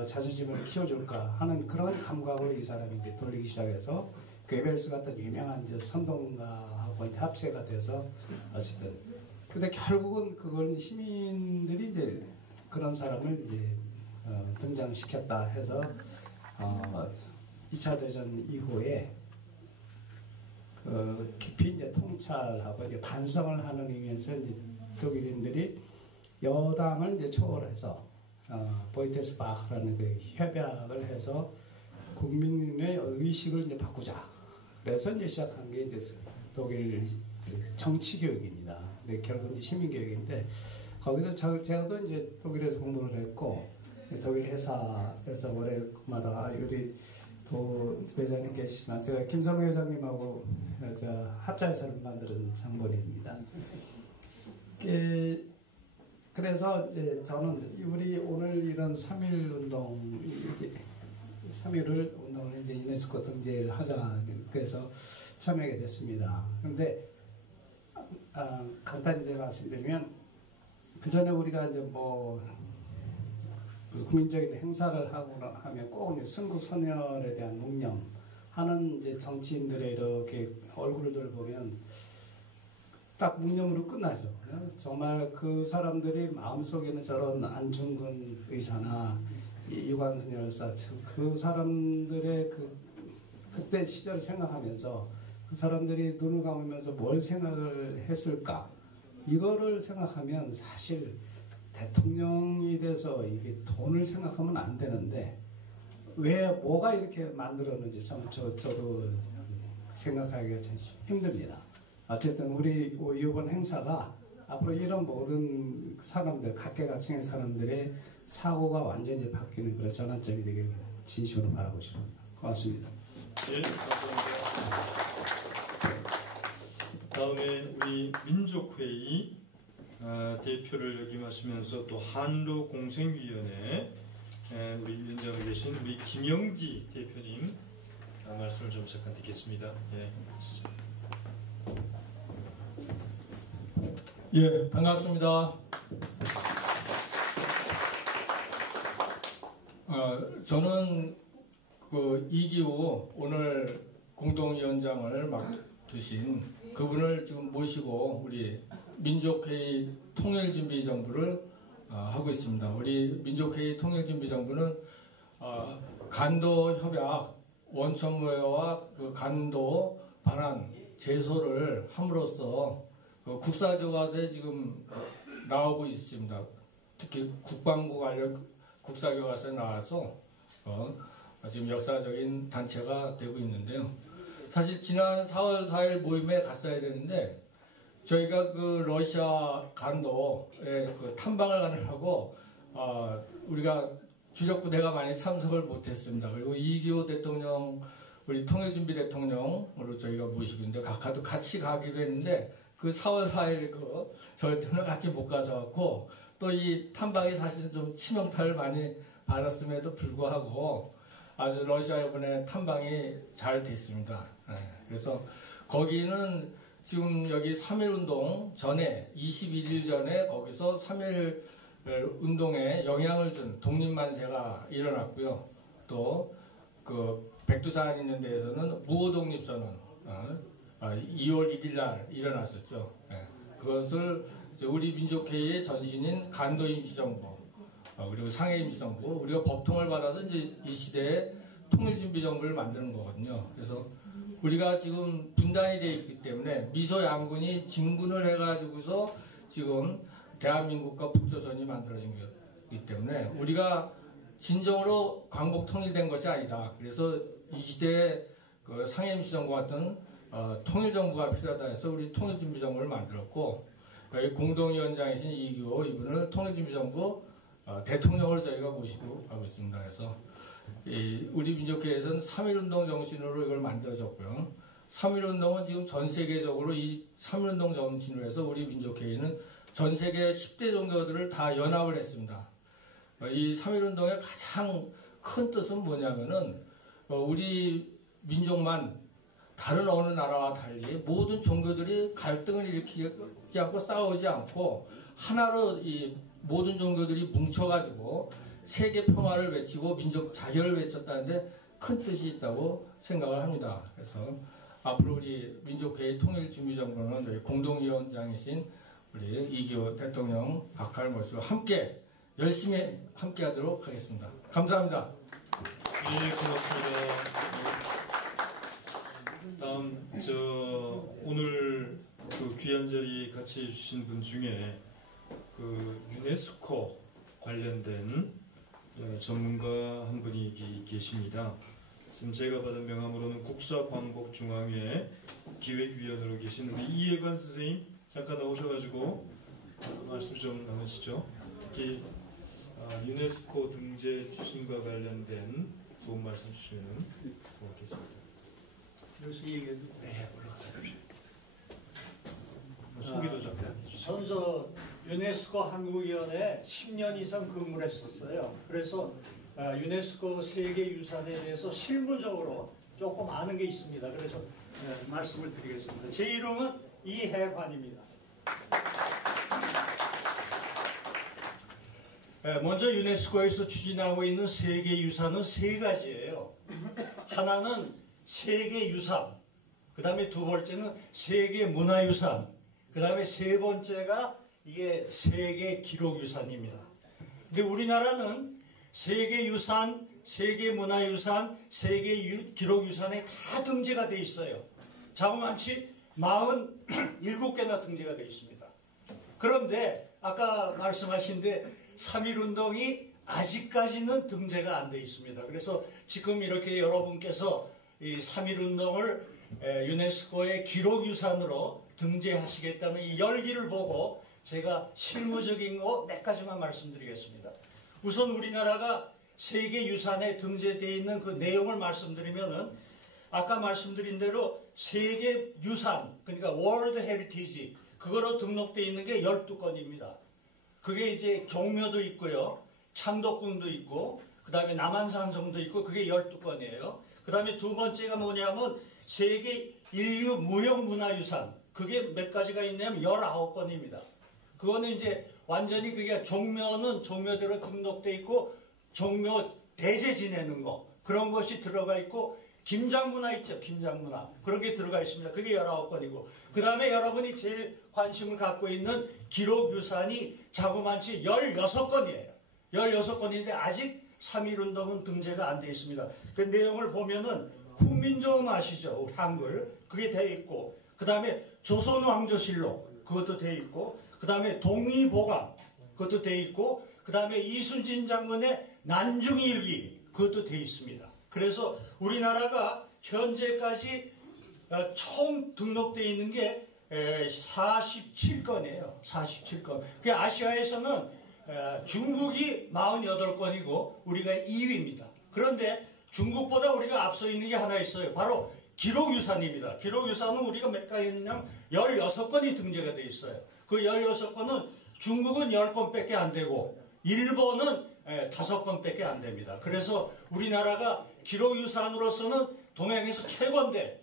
자존심을 키워줄까 하는 그런 감각을 이 사람이 이제 돌리기 시작해서 괴벨스 같은 유명한 이제 선동가하고 이제 합세가 돼서 어쨌든 근데 결국은 그걸 시민들이 이제 그런 사람을 이제 등장시켰다 해서 2차 대전 이후에 깊이 이제 통찰하고 이제 반성을 하는 의미에서 이제 독일인들이 여당을 이제 초월해서 보이테스 바흐라는 그 협약을 해서 국민의 의식을 이제 바꾸자. 그래서 이제 시작한 게 이제 독일 정치 교육입니다. 근데 결국 이제 시민 교육인데 거기서 제가도 이제 독일에서 공부를 했고 독일 회사에서 월요일마다 우리 회장님 계시지만 제가 김성우 회장님하고 합자회사를 만드는 장본입니다. 그래서 이제 저는 우리 오늘 이런 3.1 운동, 3.1 운동을 이제 유네스코 등재를 하자 그래서 참여하게 됐습니다. 그런데 간단히 이제 말씀드리면 그 전에 우리가 이제 뭐 국민적인 행사를 하거나 하면 꼭 선국선열에 대한 묵념하는 이제 정치인들의 이렇게 얼굴들 보면 딱 묵념으로 끝나죠. 정말 그 사람들이 마음속에는 저런 안중근 의사나 유관순 열사 그 사람들의 그때 시절을 생각하면서 그 사람들이 눈을 감으면서 뭘 생각을 했을까 이거를 생각하면 사실 대통령이 돼서 이게 돈을 생각하면 안 되는데 왜 뭐가 이렇게 만들었는지 참 저도 생각하기가 참 힘듭니다. 어쨌든 우리 이번 행사가 앞으로 이런 모든 사람들 각계각층의 사람들의 사고가 완전히 바뀌는 그런 전환점이 되길 진심으로 바라고 싶습니다. 고맙습니다. 네, 감사합니다. 다음에 우리 민족회의 대표를 역임하시면서 또 한로공생위원회 우리 위원장에 계신 우리 김영기 대표님 말씀을 좀 잠깐 듣겠습니다. 네. 예, 반갑습니다. 저는 그 이기호 오늘 공동위원장을 맡으신 그분을 지금 모시고 우리 민족회의 통일준비정부를 하고 있습니다. 우리 민족회의 통일준비정부는 간도협약 원천무효와 그 간도 반환 제소를 함으로써 그 국사교과서에 지금 나오고 있습니다. 특히 국방부 관련 국사교과서에 나와서 지금 역사적인 단체가 되고 있는데요. 사실 지난 4월 4일 모임에 갔어야 되는데 저희가 그 러시아 간도에 그 탐방을 가느라고 우리가 주력부대가 많이 참석을 못했습니다. 그리고 이기호 대통령 우리 통일준비 대통령으로 저희가 모시고 있는데 각하도 같이 가기로 했는데 그 4월 4일 저희 때는 같이 못 가서 갖고 또 이 탐방이 사실은 좀 치명타를 많이 받았음에도 불구하고 아주 러시아 이번에 탐방이 잘 됐습니다. 그래서 거기는 지금 여기 3.1운동 전에 21일 전에 거기서 3.1 운동에 영향을 준 독립만세가 일어났고요. 또 그 백두산 있는 데에서는 무호독립선언 2월 1일 날 일어났었죠. 그것을 우리 민족회의의 전신인 간도임시정부 그리고 상해임시정부 우리가 법통을 받아서 이제 이 시대에 통일준비정부를 만드는 거거든요. 그래서 우리가 지금 분단이 되어 있기 때문에 미소 양군이 진군을 해가지고서 지금 대한민국과 북조선이 만들어진 거기 때문에 우리가 진정으로 광복 통일된 것이 아니다. 그래서 이 시대에 그 상해임시정부 같은 통일정부가 필요하다 해서 우리 통일준비정부를 만들었고 여기 공동위원장이신 이기호 이분을 통일준비정부 대통령으로 저희가 모시고 가고 있습니다. 그래서 우리 민족회에서는 3.1운동 정신으로 이걸 만들어졌고요. 3.1운동은 지금 전 세계적으로 이 3.1운동 정신으로 해서 우리 민족회의는 전 세계 10대 종교들을 다 연합을 했습니다. 이 3.1운동의 가장 큰 뜻은 뭐냐면은 우리 민족만 다른 어느 나라와 달리 모든 종교들이 갈등을 일으키지 않고 싸우지 않고 하나로 이 모든 종교들이 뭉쳐가지고 세계 평화를 외치고 민족 자결을 외쳤다는데 큰 뜻이 있다고 생각을 합니다. 그래서 앞으로 우리 민족회의 통일준비정부는 공동위원장이신 우리 이기호 대통령 박할 모시고 함께 열심히 함께하도록 하겠습니다. 감사합니다. 예, 고맙습니다. 다음 오늘 그 귀한 자리 같이 해주신 분 중에 그 유네스코 관련된 전문가 한 분이 계십니다. 지금 제가 받은 명함으로는 국사광복중앙회 기획위원으로 계신 우리 이해관 선생님 잠깐 나오셔가지고 말씀 좀 나누시죠. 특히 유네스코 등재 추진과 관련된 좋은 말씀 주시면 고맙겠습니다. 여기서 얘기해도 네, 올라가서 해주세요. 소개도 좀 해주세요. 저는 유네스코 한국위원회에 10년 이상 근무를 했었어요. 그래서 유네스코 세계유산에 대해서 실무적으로 조금 아는 게 있습니다. 그래서 말씀을 드리겠습니다. 제 이름은 이해관입니다. 먼저 유네스코에서 추진하고 있는 세계유산은 세 가지예요. 하나는 세계유산, 그 다음에 두 번째는 세계문화유산, 그 다음에 세 번째가 이게 세계기록유산입니다. 근데 우리나라는 세계유산, 세계문화유산, 세계기록유산에 다 등재가 돼 있어요. 자그마치 47개나 등재가 돼 있습니다. 그런데 아까 말씀하신 데 3.1운동이 아직까지는 등재가 안 돼 있습니다. 그래서 지금 이렇게 여러분께서 이 3.1운동을 유네스코의 기록유산으로 등재하시겠다는 이 열기를 보고 제가 실무적인 거 몇 가지만 말씀드리겠습니다. 우선 우리나라가 세계유산에 등재되어 있는 그 내용을 말씀드리면은 아까 말씀드린 대로 세계유산, 그러니까 월드 헤리티지, 그거로 등록되어 있는 게 12건입니다. 그게 이제 종묘도 있고요, 창덕궁도 있고, 그 다음에 남한산성도 있고, 그게 12건이에요. 그 다음에 두 번째가 뭐냐면 세계 인류 무형문화유산, 그게 몇 가지가 있냐면 19건입니다. 그거는 이제 완전히 그게 종묘는 종묘대로 등록돼 있고 종묘 대제 지내는 거 그런 것이 들어가 있고 김장문화 있죠. 김장문화 그런 게 들어가 있습니다. 그게 19건이고 그 다음에 여러분이 제일 관심을 갖고 있는 기록유산이 자그마치 16건이에요. 16건인데 아직 3.1운동은 등재가 안 돼 있습니다. 그 내용을 보면은 훈민정음 아시죠? 한글 그게 돼 있고 그 다음에 조선왕조실록 그것도 돼 있고 그 다음에 동의보감 그것도 돼 있고 그 다음에 이순신 장군의 난중일기 그것도 돼 있습니다. 그래서 우리나라가 현재까지 총 등록되어 있는 게 47건이에요. 47건. 그 아시아에서는 중국이 48건이고 우리가 2위입니다. 그런데 중국보다 우리가 앞서 있는 게 하나 있어요. 바로 기록유산입니다. 기록유산은 우리가 몇 가지 있냐면 16건이 등재가 되어 있어요. 그 16건은 중국은 10건밖에 안 되고 일본은 5건밖에 안 됩니다. 그래서 우리나라가 기록유산으로서는 동양에서 최고인데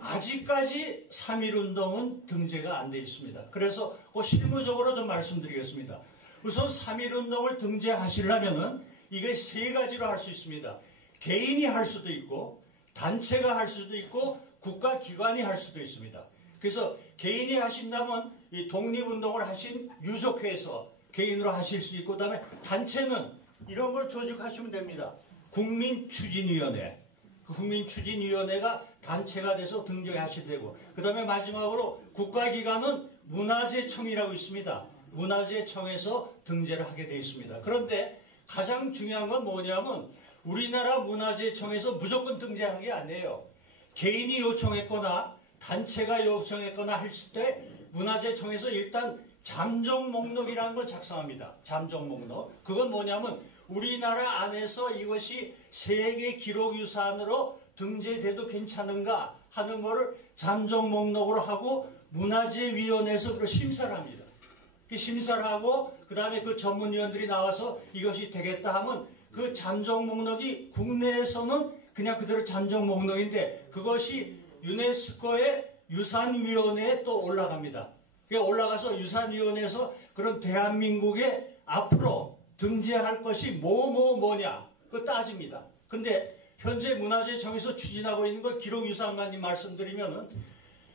아직까지 3.1운동은 등재가 안 되어 있습니다. 그래서 실무적으로 좀 말씀드리겠습니다. 우선 3.1운동을 등재하시려면은 이게 세 가지로 할 수 있습니다. 개인이 할 수도 있고 단체가 할 수도 있고 국가기관이 할 수도 있습니다. 그래서 개인이 하신다면 이 독립운동을 하신 유족회에서 개인으로 하실 수 있고 그다음에 단체는 이런 걸 조직하시면 됩니다. 국민추진위원회. 그 국민추진위원회가 단체가 돼서 등재하셔도 되고 그다음에 마지막으로 국가기관은 문화재청이라고 있습니다. 문화재청에서 등재를 하게 되어 있습니다. 그런데 가장 중요한 건 뭐냐면 우리나라 문화재청에서 무조건 등재하는 게 아니에요. 개인이 요청했거나 단체가 요청했거나 했을 때 문화재청에서 일단 잠정 목록이라는 걸 작성합니다. 잠정 목록. 그건 뭐냐면 우리나라 안에서 이것이 세계 기록유산으로 등재돼도 괜찮은가 하는 거를 잠정 목록으로 하고 문화재위원회에서 그걸 심사를 합니다. 그 심사를 하고 그 다음에 그 전문위원들이 나와서 이것이 되겠다 하면 그 잠정 목록이 국내에서는 그냥 그대로 잠정 목록인데 그것이 유네스코의 유산위원회에 또 올라갑니다. 그게 올라가서 유산위원회에서 그런 대한민국에 앞으로 등재할 것이 뭐냐 그거 따집니다. 근데 현재 문화재청에서 추진하고 있는 거 기록유산만 말씀드리면은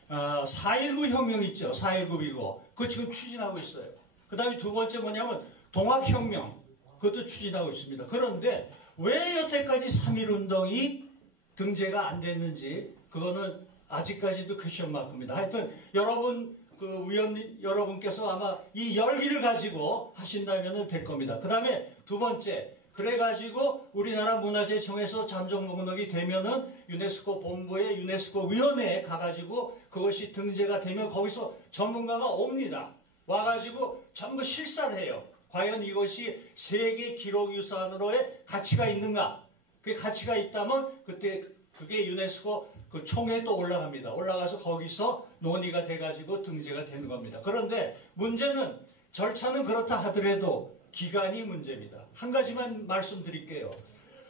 4.19 혁명 있죠. 4.19 비고 그거 지금 추진하고 있어요. 그 다음에 두 번째 뭐냐면 동학혁명 그것도 추진하고 있습니다. 그런데 왜 여태까지 3.1운동이 등재가 안 됐는지 그거는 아직까지도 퀘스천 마크입니다. 하여튼 여러분 그 위원님 여러분께서 아마 이 열기를 가지고 하신다면 될 겁니다. 그 다음에 두 번째 그래가지고 우리나라 문화재청에서 잠정 목록이 되면은 유네스코 본부에 유네스코 위원회에 가가지고 그것이 등재가 되면 거기서 전문가가 옵니다. 와가지고 전부 실사를 해요. 과연 이것이 세계 기록유산으로의 가치가 있는가? 그 가치가 있다면 그때 그게 유네스코 그 총회에 또 올라갑니다. 올라가서 거기서 논의가 돼가지고 등재가 되는 겁니다. 그런데 문제는 절차는 그렇다 하더라도 기간이 문제입니다. 한 가지만 말씀드릴게요.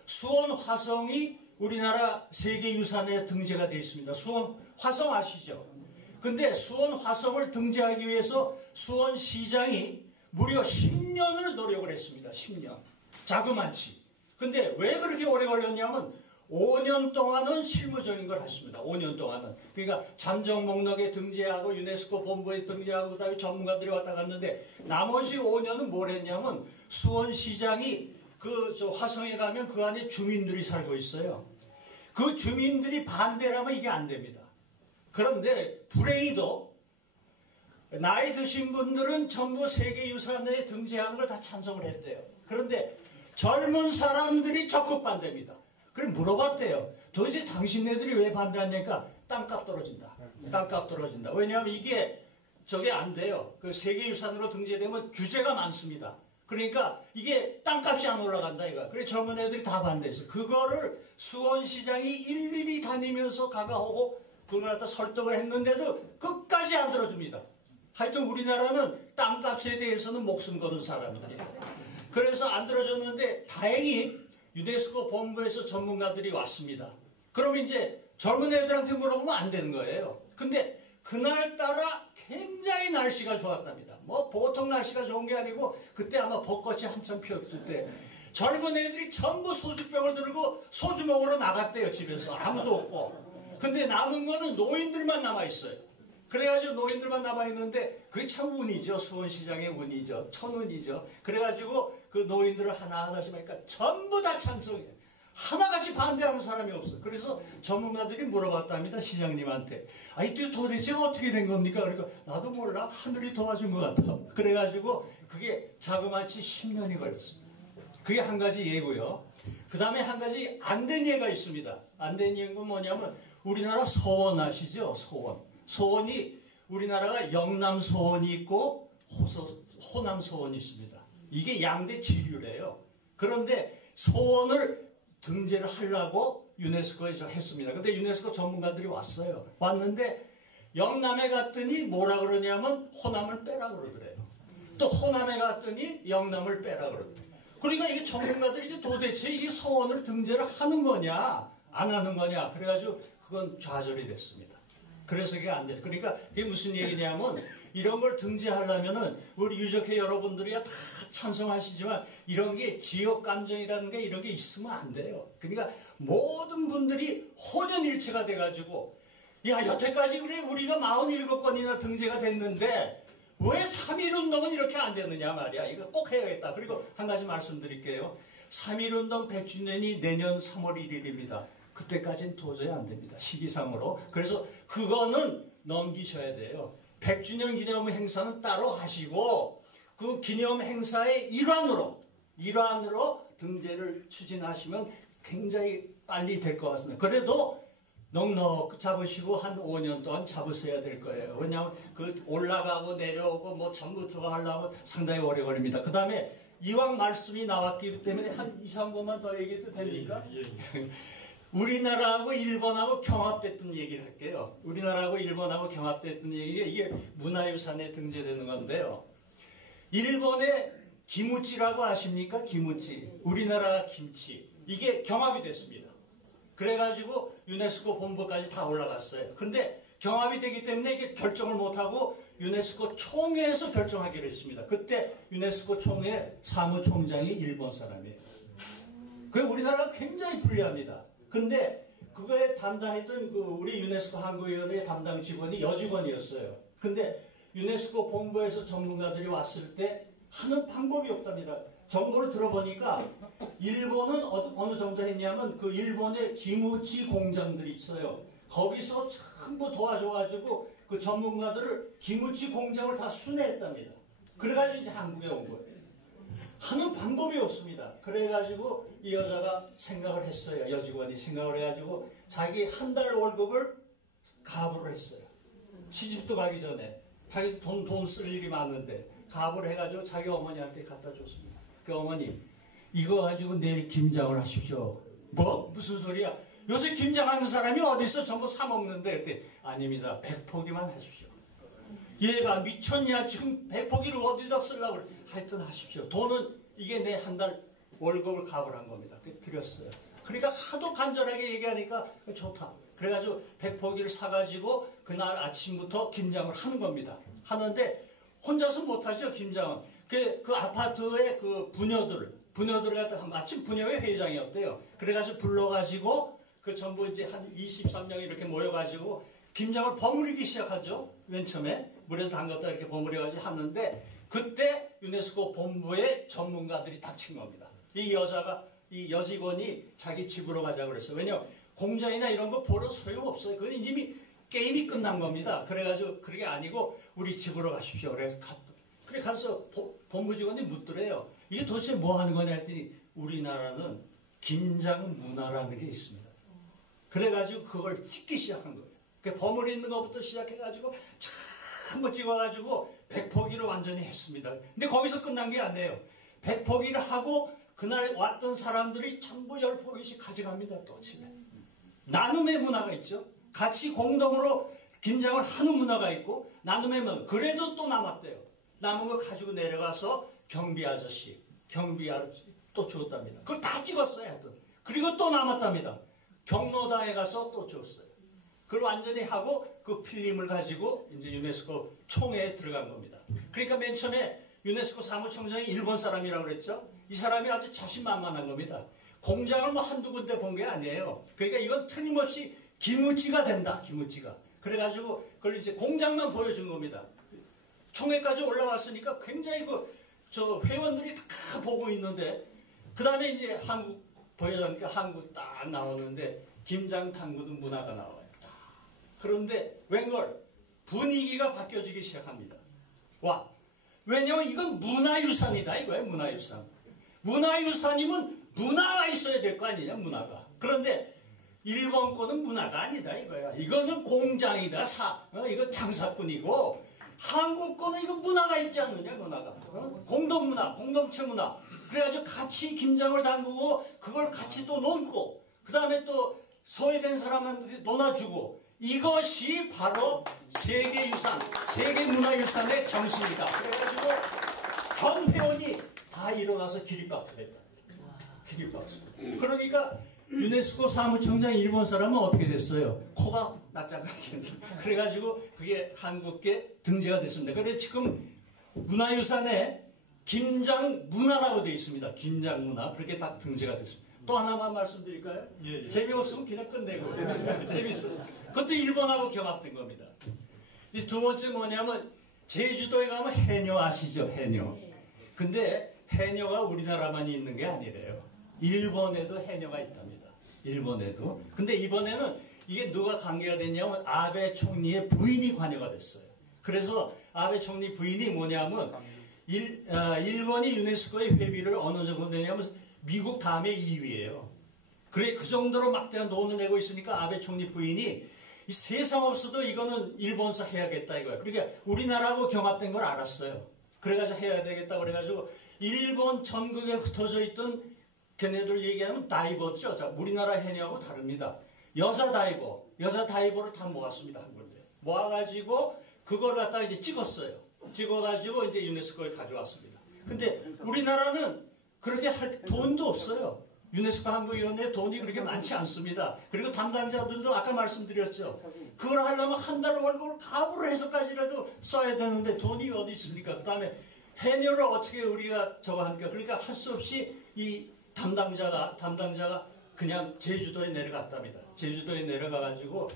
수원 화성이 우리나라 세계유산에 등재가 되어 있습니다. 수원 화성 아시죠? 근데 수원 화성을 등재하기 위해서 수원시장이 무려 10년을 노력을 했습니다. 10년. 자그만치. 근데 왜 그렇게 오래 걸렸냐면 5년 동안은 실무적인 걸 했습니다. 5년 동안은. 그러니까 잠정 목록에 등재하고 유네스코 본부에 등재하고 그다음에 전문가들이 왔다 갔는데 나머지 5년은 뭘 했냐면 수원시장이 그 화성에 가면 그 안에 주민들이 살고 있어요. 그 주민들이 반대를 하면 이게 안 됩니다. 그런데 불행히도 나이 드신 분들은 전부 세계유산에 등재하는 걸 다 찬성을 했대요. 그런데 젊은 사람들이 적극 반대입니다. 그럼 물어봤대요. 도대체 당신네들이 왜 반대하냐니까 땅값 떨어진다. 땅값 떨어진다. 왜냐하면 이게 저게 안 돼요. 그 세계유산으로 등재되면 규제가 많습니다. 그러니까 이게 땅값이 안 올라간다 이거. 그래서 젊은 애들이 다 반대했어요. 그거를 수원시장이 일일이 다니면서 가가오고 그걸 갖다 설득을 했는데도 끝까지 안 들어줍니다. 하여튼 우리나라는 땅값에 대해서는 목숨 거는 사람들이에요. 그래서 안 들어줬는데 다행히 유네스코 본부에서 전문가들이 왔습니다. 그럼 이제 젊은 애들한테 물어보면 안 되는 거예요. 근데 그날따라 굉장히 날씨가 좋았답니다. 뭐 보통 날씨가 좋은 게 아니고 그때 아마 벚꽃이 한참 피었을 때 젊은 애들이 전부 소주병을 들고 소주 먹으러 나갔대요. 집에서 아무도 없고. 근데 남은 거는 노인들만 남아있어요. 그래가지고 노인들만 남아있는데 그게 참 운이죠. 수원시장의 운이죠. 천운이죠. 그래가지고 그 노인들을 하나하나씩 하니까 전부 다 찬성해요. 하나같이 반대하는 사람이 없어요. 그래서 전문가들이 물어봤답니다. 시장님한테. 이때 도대체 어떻게 된 겁니까? 그러니까 나도 몰라. 하늘이 도와준 것 같아. 그래가지고 그게 자그마치 10년이 걸렸습니다. 그게 한 가지 예고요. 그 다음에 한 가지 안 된 예가 있습니다. 안 된 예는 뭐냐면 우리나라 서원 아시죠? 서원. 서원이 우리나라가 영남 서원이 있고 호남 서원이 있습니다. 이게 양대 지류래요. 그런데 서원을 등재를 하려고 유네스코에서 했습니다. 근데 유네스코 전문가들이 왔어요. 왔는데 영남에 갔더니 뭐라 그러냐면 호남을 빼라 그러더래요. 또 호남에 갔더니 영남을 빼라 그러더래요. 그러니까 이 전문가들이 도대체 이 서원을 등재를 하는 거냐 안 하는 거냐 그래가지고 그건 좌절이 됐습니다. 그래서 그게 안 돼요. 그러니까 그게 무슨 얘기냐면 이런 걸 등재하려면은 우리 유족회 여러분들이 다 찬성하시지만 이런 게 지역 감정이라는 게 이런 게 있으면 안 돼요. 그러니까 모든 분들이 혼연일체가 돼가지고 야 여태까지 그래 우리가 47건이나 등재가 됐는데 왜 3.1운동은 이렇게 안 되느냐 말이야. 이거 꼭 해야겠다. 그리고 한 가지 말씀드릴게요. 3.1운동 100주년이 내년 3월 1일입니다. 그때까지는 도저히 안 됩니다. 시기상으로. 그래서 그거는 넘기셔야 돼요. 100주년 기념 행사는 따로 하시고 그 기념 행사의 일환으로 등재를 추진하시면 굉장히 빨리 될 것 같습니다. 그래도 넉넉 잡으시고 한 5년 동안 잡으셔야 될 거예요. 왜냐하면 그 올라가고 내려오고 뭐 전부 들어가려면 상당히 오래 걸립니다. 그 다음에 이왕 말씀이 나왔기 때문에 한 2, 3번만 더 얘기해도 됩니까? 우리나라하고 일본하고 경합됐던 얘기를 할게요. 우리나라하고 일본하고 경합됐던 얘기가 이게 문화유산에 등재되는 건데요. 일본의 기무찌라고 아십니까? 기무찌. 우리나라 김치. 이게 경합이 됐습니다. 그래가지고 유네스코 본부까지 다 올라갔어요. 근데 경합이 되기 때문에 이게 결정을 못하고 유네스코 총회에서 결정하기로 했습니다. 그때 유네스코 총회 사무총장이 일본 사람이에요. 그 우리나라가 굉장히 불리합니다. 근데 그거에 담당했던 그 우리 유네스코 한국위원회 담당 직원이 여직원이었어요. 근데 유네스코 본부에서 전문가들이 왔을 때 하는 방법이 없답니다. 정보를 들어보니까 일본은 어느 정도 했냐면 그 일본의 기무치 공장들이 있어요. 거기서 전부 도와줘가지고 그 전문가들을 기무치 공장을 다 순회했답니다. 그래가지고 이제 한국에 온 거예요. 하는 방법이 없습니다. 그래가지고 이 여자가 생각을 했어요. 여직원이 생각을 해가지고 자기 한 달 월급을 가부를 했어요. 시집도 가기 전에 자기 돈 쓸 일이 많은데 가부를 해가지고 자기 어머니한테 갖다 줬습니다. 그 어머니 이거 가지고 내일 김장을 하십시오. 뭐? 무슨 소리야? 요새 김장하는 사람이 어디 있어? 전부 사 먹는데. 그때 아닙니다. 100포기만 하십시오. 얘가 미쳤냐? 지금 100포기를 어디다 쓰려고 그래. 하여튼 하십시오. 돈은 이게 내 한 달 월급을 가부한 겁니다. 드렸어요. 그러니까 하도 간절하게 얘기하니까 좋다. 그래가지고 100포기를 사가지고 그날 아침부터 김장을 하는 겁니다. 하는데 혼자서 못하죠. 김장은. 그 아파트의 그 부녀들 갖다 마침 부녀회 회장이었대요. 그래가지고 불러가지고 그 전부 이제 한 23명이 이렇게 모여가지고 김장을 버무리기 시작하죠. 맨 처음에 물에서 담갔다 이렇게 버무려가지고 하는데 그때 유네스코 본부의 전문가들이 닥친 겁니다. 이 여직원이 자기 집으로 가자고 그랬어요. 왜냐면 공장이나 이런 거 보러 소용없어요. 그건 이미 게임이 끝난 겁니다. 그래가지고 그게 아니고 우리 집으로 가십시오. 그래서 그래 가서 본부 직원이 묻더래요. 이게 도대체 뭐 하는 거냐 했더니 우리나라는 김장 문화라는 게 있습니다. 그래가지고 그걸 찍기 시작한 거예요. 그 버무리는 것부터 시작해가지고 전부 찍어가지고 100포기를 완전히 했습니다. 근데 거기서 끝난 게 아니에요. 100포기를 하고 그날 왔던 사람들이 전부 10포기씩 가져갑니다. 또 집에. 나눔의 문화가 있죠. 같이 공동으로 김장을 하는 문화가 있고 나눔의 문화. 그래도 또 남았대요. 남은 거 가지고 내려가서 경비 아저씨 또 주었답니다. 그걸 다 찍었어요. 하여튼. 그리고 또 남았답니다. 경로당에 가서 또 줬어요. 그걸 완전히 하고 그 필름을 가지고 이제 유네스코 총회에 들어간 겁니다. 그러니까 맨 처음에 유네스코 사무총장이 일본 사람이라고 그랬죠. 이 사람이 아주 자신만만한 겁니다. 공장을 뭐 한두 군데 본 게 아니에요. 그러니까 이건 틀림없이 기무찌가 된다. 기무찌가. 그래가지고 그걸 이제 공장만 보여준 겁니다. 총회까지 올라왔으니까 굉장히 저 회원들이 다 보고 있는데 그 다음에 이제 한국 보여주니까 한국 딱 나오는데 김장 담그는 문화가 나와요. 그런데 웬걸 분위기가 바뀌어지기 시작합니다. 와, 왜냐면 이건 문화유산이다 이거예요. 문화유산. 문화유산이면 문화가 있어야 될 거 아니냐 문화가. 그런데 일본 거는 문화가 아니다 이거야. 이거는 공장이다. 이거 장사꾼이고 한국 거는 이거 문화가 있지 않느냐 문화가. 공동문화, 공동체 문화. 그래가지고 같이 김장을 담그고 그걸 같이 또 놓고 그 다음에 또 소외된 사람한테 논아주고 이것이 바로 세계유산, 세계문화유산의 정신이다. 그래가지고 전 회원이 다 일어나서 기립박수를 했다. 기립박수. 그러니까 유네스코 사무총장 일본 사람은 어떻게 됐어요? 코가 낯짝같이. 그래가지고 그게 한국계 등재가 됐습니다. 그래서 지금 문화유산에 김장 문화라고 되어 있습니다. 김장 문화. 그렇게 딱 등재가 됐습니다. 또 하나만 말씀드릴까요? 예. 재미없으면 그냥 끝내고. 재밌어요. 그것도 일본하고 경합된 겁니다. 이 두 번째 뭐냐면 제주도에 가면 해녀 아시죠? 해녀. 근데 해녀가 우리나라만 있는 게 아니래요. 일본에도 해녀가 있답니다. 일본에도. 근데 이번에는 이게 누가 관계가 됐냐면 아베 총리의 부인이 관여가 됐어요. 그래서 아베 총리 부인이 뭐냐면 일본이 유네스코의 회비를 어느 정도 내냐면 미국 다음에 2위예요. 그래 그 정도로 막대한 돈을 내고 있으니까 아베 총리 부인이 세상 없어도 이거는 일본서 해야겠다 이거예요. 그러니까 우리나라하고 경합된 걸 알았어요. 그래가지고 해야 되겠다 그래가지고 일본 전국에 흩어져 있던 걔네들 얘기하면 다이버죠. 자, 우리나라 해녀하고 다릅니다. 여자 다이버를 다 모았습니다. 한 군데. 모아가지고 그걸 갖다가 이제 찍었어요. 찍어가지고 이제 유네스코에 가져왔습니다. 근데 우리나라는 그렇게 할 돈도 없어요. 유네스코 한국위원회 돈이 그렇게 많지 않습니다. 그리고 담당자들도 아까 말씀드렸죠. 그걸 하려면 한 달 월급을 갑으로 해서까지라도 써야 되는데 돈이 어디 있습니까? 그 다음에 해녀를 어떻게 우리가 저거 합니까? 그러니까 할 수 없이 이 담당자가 그냥 제주도에 내려갔답니다. 제주도에 내려가가지고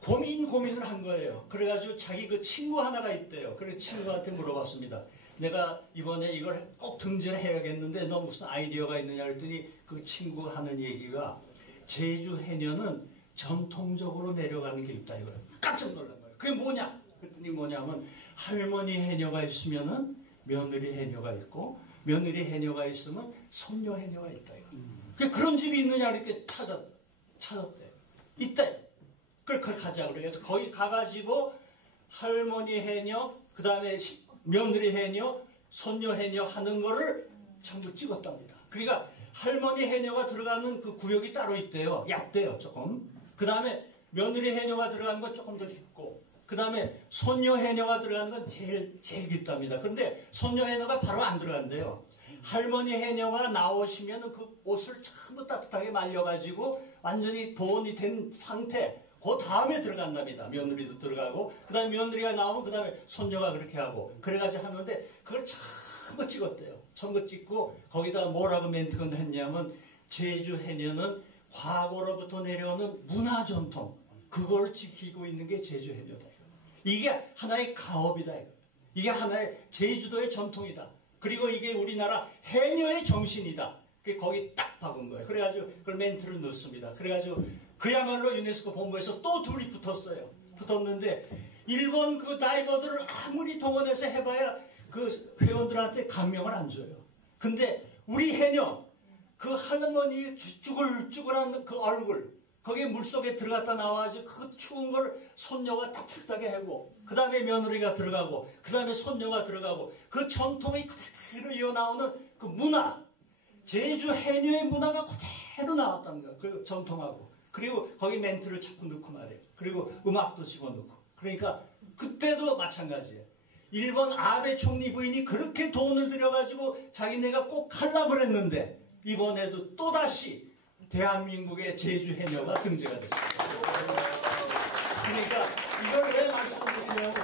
고민을 한 거예요. 그래가지고 자기 그 친구 하나가 있대요. 그래서 친구한테 물어봤습니다. 내가 이번에 이걸 꼭 등재를 해야겠는데 너 무슨 아이디어가 있느냐 그랬더니 그 친구 하는 얘기가 제주 해녀는 전통적으로 내려가는 게 있다 이거예요. 깜짝 놀란 거예요. 그게 뭐냐? 그랬더니 뭐냐면 할머니 해녀가 있으면은 며느리 해녀가 있고 며느리 해녀가 있으면 손녀 해녀가 있다 이거. 그런 집이 있느냐 이렇게 찾았대. 있다. 그걸 가자 그래서 거기 가가지고 할머니 해녀 그 다음에 며느리 해녀, 손녀 해녀 하는 거를 전부 찍었답니다. 그러니까 할머니 해녀가 들어가는 그 구역이 따로 있대요. 얕대요, 조금. 그 다음에 며느리 해녀가 들어가는 건 조금 더 깊고, 그 다음에 손녀 해녀가 들어가는 건 제일 깊답니다. 근데 손녀 해녀가 바로 안 들어간대요. 할머니 해녀가 나오시면 그 옷을 전부 따뜻하게 말려가지고 완전히 보온이 된 상태, 그 다음에 들어간답니다. 며느리도 들어가고 그 다음에 며느리가 나오면 그 다음에 손녀가 그렇게 하고 그래가지고 하는데 그걸 전부 찍었대요. 전부 찍고 거기다 뭐라고 멘트를 했냐면 제주 해녀는 과거로부터 내려오는 문화 전통 그걸 지키고 있는 게 제주 해녀다. 이게 하나의 가업이다. 이게 하나의 제주도의 전통이다. 그리고 이게 우리나라 해녀의 정신이다. 거기 딱 박은 거예요. 그래가지고 그걸 멘트를 넣습니다. 그래가지고 그야말로 유네스코 본부에서 또 둘이 붙었어요. 붙었는데 일본 그 다이버들을 아무리 동원해서 해봐야 그 회원들한테 감명을 안 줘요. 근데 우리 해녀 그 할머니 쭈글쭈글한 그 얼굴 거기에 물속에 들어갔다 나와가지고 그 추운 걸 손녀가 따뜻하게 하고 그 다음에 며느리가 들어가고 그 다음에 손녀가 들어가고 그 전통이 그대로 이어나오는 그 문화 제주 해녀의 문화가 그대로 나왔다는 거예요. 그 전통하고 그리고 거기 멘트를 자꾸 넣고 말이에요. 그리고 음악도 집어넣고. 그러니까 그때도 마찬가지예요. 일본 아베 총리 부인이 그렇게 돈을 들여가지고 자기네가 꼭 하려고 그랬는데 이번에도 또다시 대한민국의 제주 해녀가 등재가 됐습니다. 그러니까 이걸 왜 말씀드리냐면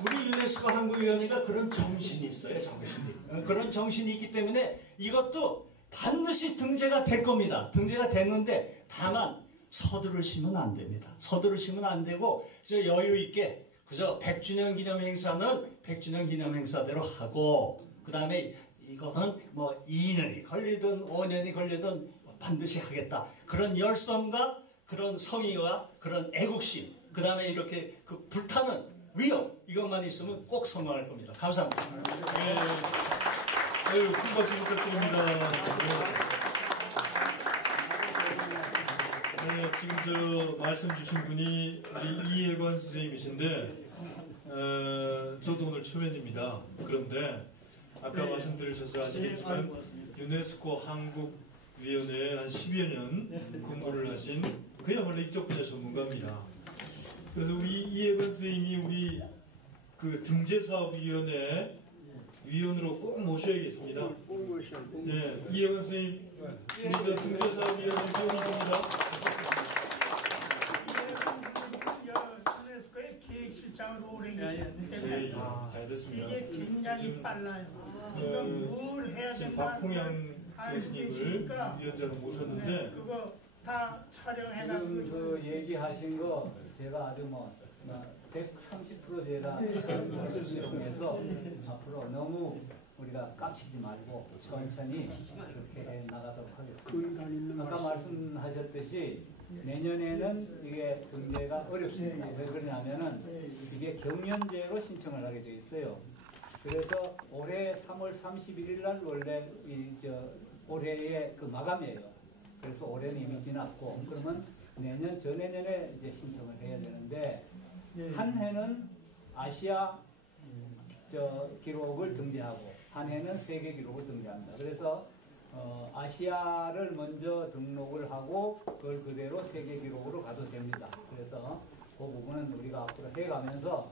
우리 유네스코 한국위원회가 그런 정신이 있어요. 정신이. 그런 정신이 있기 때문에 이것도 반드시 등재가 될 겁니다. 등재가 됐는데 다만 서두르시면 안 됩니다. 서두르시면 안 되고 여유 있게 그저 100주년 기념 행사는 100주년 기념 행사대로 하고 그 다음에 이거는 뭐 2년이 걸리든 5년이 걸리든 반드시 하겠다. 그런 열성과 그런 성의와 그런 애국심 그 다음에 이렇게 그 불타는 위협 이것만 있으면 꼭 성공할 겁니다. 감사합니다. 아유, 큰 박수 부탁드립니다. 네, 지금 저 말씀 주신 분이 우리 이혜관 선생님이신데, 저도 오늘 초면입니다. 그런데 아까 말씀드리셔서 아시겠지만 유네스코 한국위원회에 한 10여 년 근무를 하신 그야말로 이쪽 분야 전문가입니다. 그래서 우리 이혜관 선생님이 우리 그 등재사업위원회 위원으로 꼭 모셔야겠습니다. 네, 이혜원 선생님, 우리 저 등재사업위원회 위원이십니다. 유네스코의 기획실장으로 오래 계셨기 때문에 잘 됐습니다. 이게 굉장히 빨라요. 지금 뭘 해야 된다. 박홍양 교수님을 위원장으로 모셨는데 네, 그거 다 촬영해가지고 지금 그 얘기하신 거 제가 아주 130% 제가 수용해서 앞으로 너무 우리가 깝치지 말고 천천히 그렇게 해 나가도록 하겠습니다. 아까 말씀하셨듯이 내년에는 이게 등재가 어렵습니다. 왜 그러냐면은 이게 경연제로 신청을 하게 돼 있어요. 그래서 올해 3월 31일 날 원래 올해의 그 마감이에요. 그래서 올해는 이미 지났고 그러면 내년 전해년에 이제 신청을 해야 되는데 한 해는 아시아 기록을 등재하고 한 해는 세계 기록을 등재합니다. 그래서 아시아를 먼저 등록을 하고 그걸 그대로 세계 기록으로 가도 됩니다. 그래서 그 부분은 우리가 앞으로 해가면서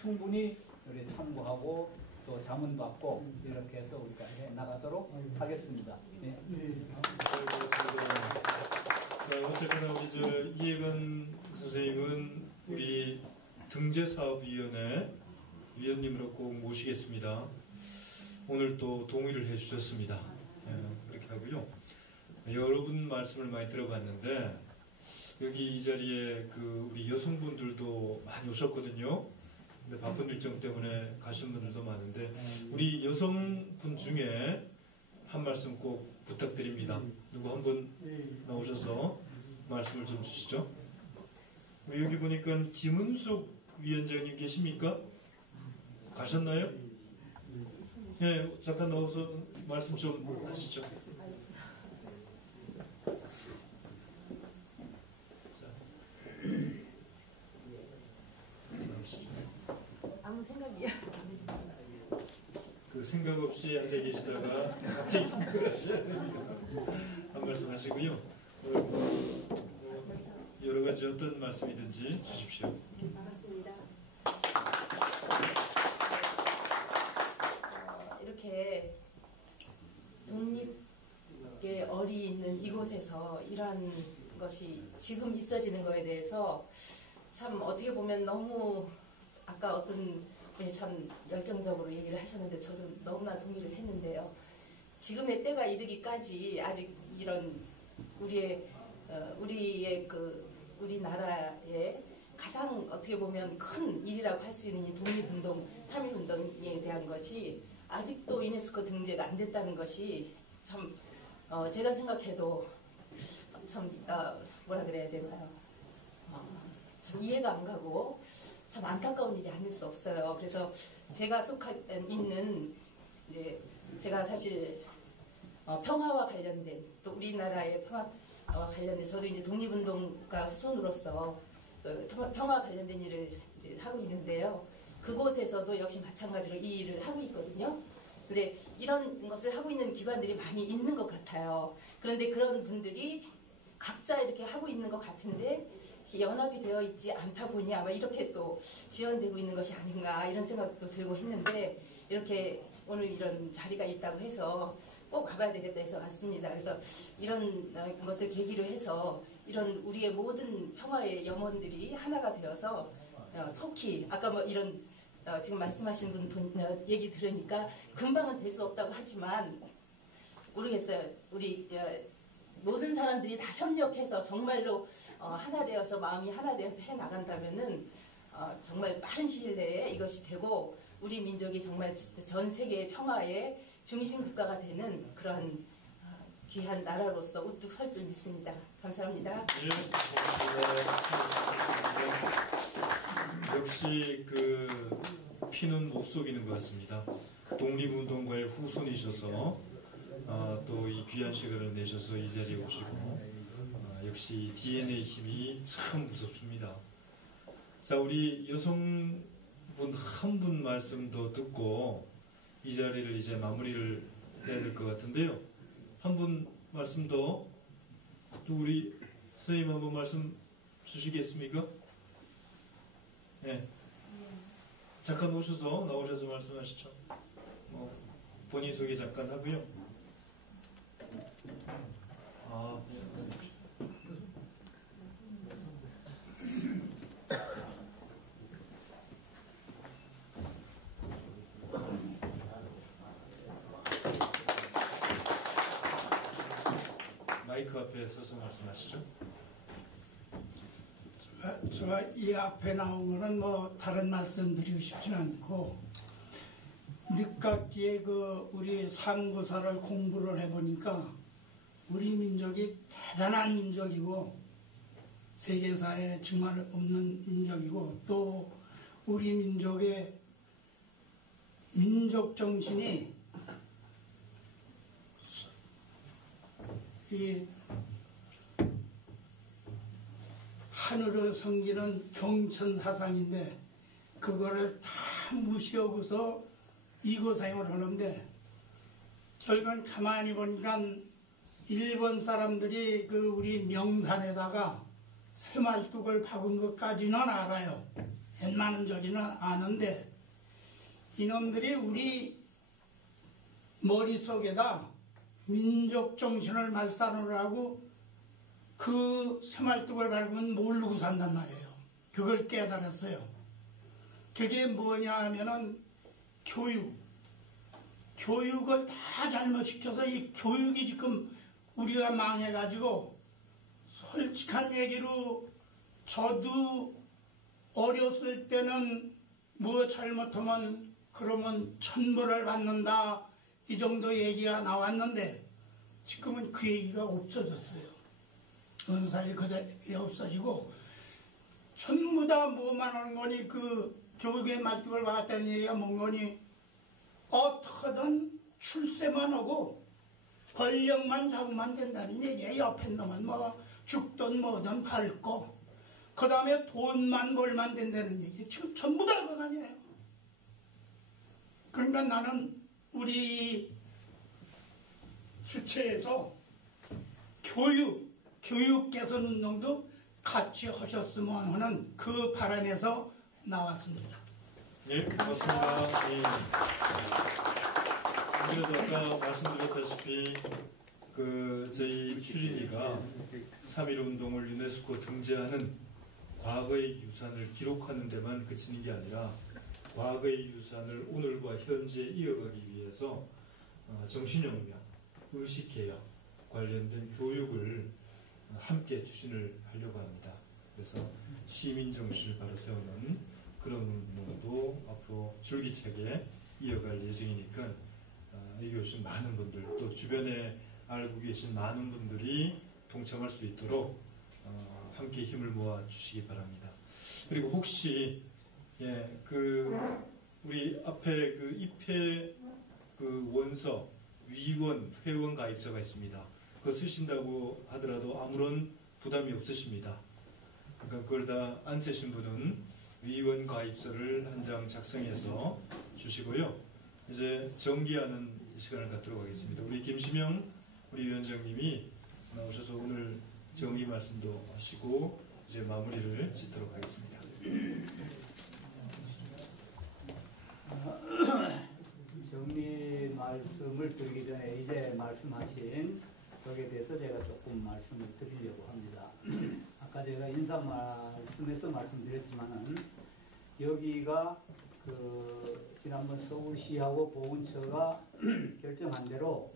충분히 우리 참고하고 또 자문받고 이렇게 해서 우리가 해 나가도록 하겠습니다. 네. 자, 어쨌거나 우리 이혜건 선생님은 우리 등재사업위원회 위원님으로 꼭 모시겠습니다. 오늘 또 동의를 해주셨습니다. 그렇게 하고요. 여러분 말씀을 많이 들어봤는데 여기 이 자리에 우리 여성분들도 많이 오셨거든요. 근데 바쁜 일정 때문에 가신 분들도 많은데 우리 여성분 중에 한 말씀 꼭 부탁드립니다. 누구 한 분 나오셔서 말씀을 좀 주시죠. 우리 여기 보니까 김은숙 위원장님 계십니까? 가셨나요? 네, 잠깐 나와서 말씀 좀 하시죠. 아무 생각이야. 그 생각 없이 앉아 계시다가 갑자기 생각을 하셔야 됩니다. 한 말씀 하시고요. 여러 가지 어떤 말씀이든지 주십시오. 반갑습니다. 이렇게 독립의 얼이 있는 이곳에서 이러한 것이 지금 있어지는 거에 대해서 참 어떻게 보면 너무 아까 어떤 분이 참 열정적으로 얘기를 하셨는데 저도 너무나 동의를 했는데요. 지금의 때가 이르기까지 아직 이런 우리의 우리나라의 가장 어떻게 보면 큰 일이라고 할 수 있는 이 독립운동, 3.1운동에 대한 것이 아직도 유네스코 등재가 안 됐다는 것이 참 제가 생각해도 참 뭐라 그래야 되나요? 참 이해가 안 가고 참 안타까운 일이 아닐 수 없어요. 그래서 제가 있는 이제 제가 사실 평화와 관련된 또 우리나라의 평화와 관련된 저도 이제 독립운동가 후손으로서 평화 관련된 일을 이제 하고 있는데요. 그곳에서도 역시 마찬가지로 이 일을 하고 있거든요. 근데 이런 것을 하고 있는 기관들이 많이 있는 것 같아요. 그런데 그런 분들이 각자 이렇게 하고 있는 것 같은데 연합이 되어 있지 않다 보니 아마 이렇게 또 지연되고 있는 것이 아닌가 이런 생각도 들고 했는데 이렇게 오늘 이런 자리가 있다고 해서 꼭 가봐야 되겠다 해서 왔습니다. 그래서 이런 것을 계기로 해서 이런 우리의 모든 평화의 염원들이 하나가 되어서 속히 아까 뭐 이런 지금 말씀하신 분 얘기 들으니까 금방은 될 수 없다고 하지만 모르겠어요. 우리 모든 사람들이 다 협력해서 정말로 하나 되어서 마음이 하나 되어서 해 나간다면은 정말 빠른 시일 내에 이것이 되고 우리 민족이 정말 전 세계의 평화의 중심 국가가 되는 그러한 귀한 나라로서 우뚝 설 줄 믿습니다. 감사합니다. 네, 역시 피는 못 속이는 것 같습니다. 독립운동가의 후손이셔서 또 이 귀한 시간을 내셔서 이 자리에 오시고 역시 DNA 힘이 참 무섭습니다. 자, 우리 여성분 한 분 말씀 더 듣고 이 자리를 이제 마무리를 해야 될 것 같은데요. 한 분 말씀 더 또 우리 선생님 한번 말씀 주시겠습니까? 네. 잠깐 나오셔서 말씀하시죠. 본인 소개 잠깐 하고요. 마이크 앞에 서서 말씀하시죠. 제가 이 앞에 나온 거는 뭐 다른 말씀 드리고 싶지는 않고 늦깎이에 우리 상고사를 공부를 해보니까 우리 민족이 대단한 민족이고 세계사에 정말 없는 민족이고 또 우리 민족의 민족 정신이 이 하늘을 섬기는 경천 사상인데 그거를 다 무시하고서 이고생을 하는데 결국은 가만히 보니까 일본 사람들이 우리 명산에다가 새말뚝을 박은 것까지는 알아요. 웬만한 저기는 아는데 이놈들이 우리 머릿속에다 민족 정신을 말살하느라고 그 새말뚝을 밟으면 모르고 산단 말이에요. 그걸 깨달았어요. 그게 뭐냐 하면은 교육을 다 잘못 시켜서 이 교육이 지금 우리가 망해가지고 솔직한 얘기로 저도 어렸을 때는 뭐 잘못하면 그러면 천벌을 받는다 이 정도 얘기가 나왔는데 지금은 그 얘기가 없어졌어요. 어느 사이에 그 얘기 없어지고 전부 다 뭐만 하는 거니 그 교육의 말뚝을 박았다는 얘기가 뭔 거니 어떻게든 출세만 하고 권력만 잡으면 된다는 얘기야. 옆에 놈은 뭐 죽든 뭐든 밟고 그 다음에 돈만 벌면 된다는 얘기. 지금 전부 다 그거 아니에요. 그러니까 나는 우리 주체에서 교육 개선 운동도 같이 하셨으면 하는 그 바람에서 나왔습니다. 네, 고맙습니다. 예. 그래도 아까 말씀드렸다시피 저희 추진위가 3.1 운동을 유네스코 등재하는 과거의 유산을 기록하는 데만 그치는 게 아니라 과거의 유산을 오늘과 현재에 이어가기 위해서 정신혁명, 의식개혁 관련된 교육을 함께 추진을 하려고 합니다. 그래서 시민정신을 바로 세우는 그런 운동도 앞으로 줄기차게 이어갈 예정이니까 이것은 많은 분들 또 주변에 알고 계신 많은 분들이 동참할 수 있도록 함께 힘을 모아 주시기 바랍니다. 그리고 혹시 우리 앞에 그 입회 원서 위원 회원 가입서가 있습니다. 그거 쓰신다고 하더라도 아무런 부담이 없으십니다. 그러니까 그걸 다 안 쓰신 분은 위원 가입서를 한 장 작성해서 주시고요. 이제 정기하는 시간을 갖도록 하겠습니다. 우리 김시명 우리 위원장님이 나오셔서 오늘 정의 말씀도 하시고 이제 마무리를 짓도록 하겠습니다. 정리 말씀을 드리기 전에 이제 말씀하신 거기에 대해서 제가 조금 말씀을 드리려고 합니다. 아까 제가 인사 말씀에서 말씀드렸지만은 여기가 지난번 서울시하고 보훈처가 결정한 대로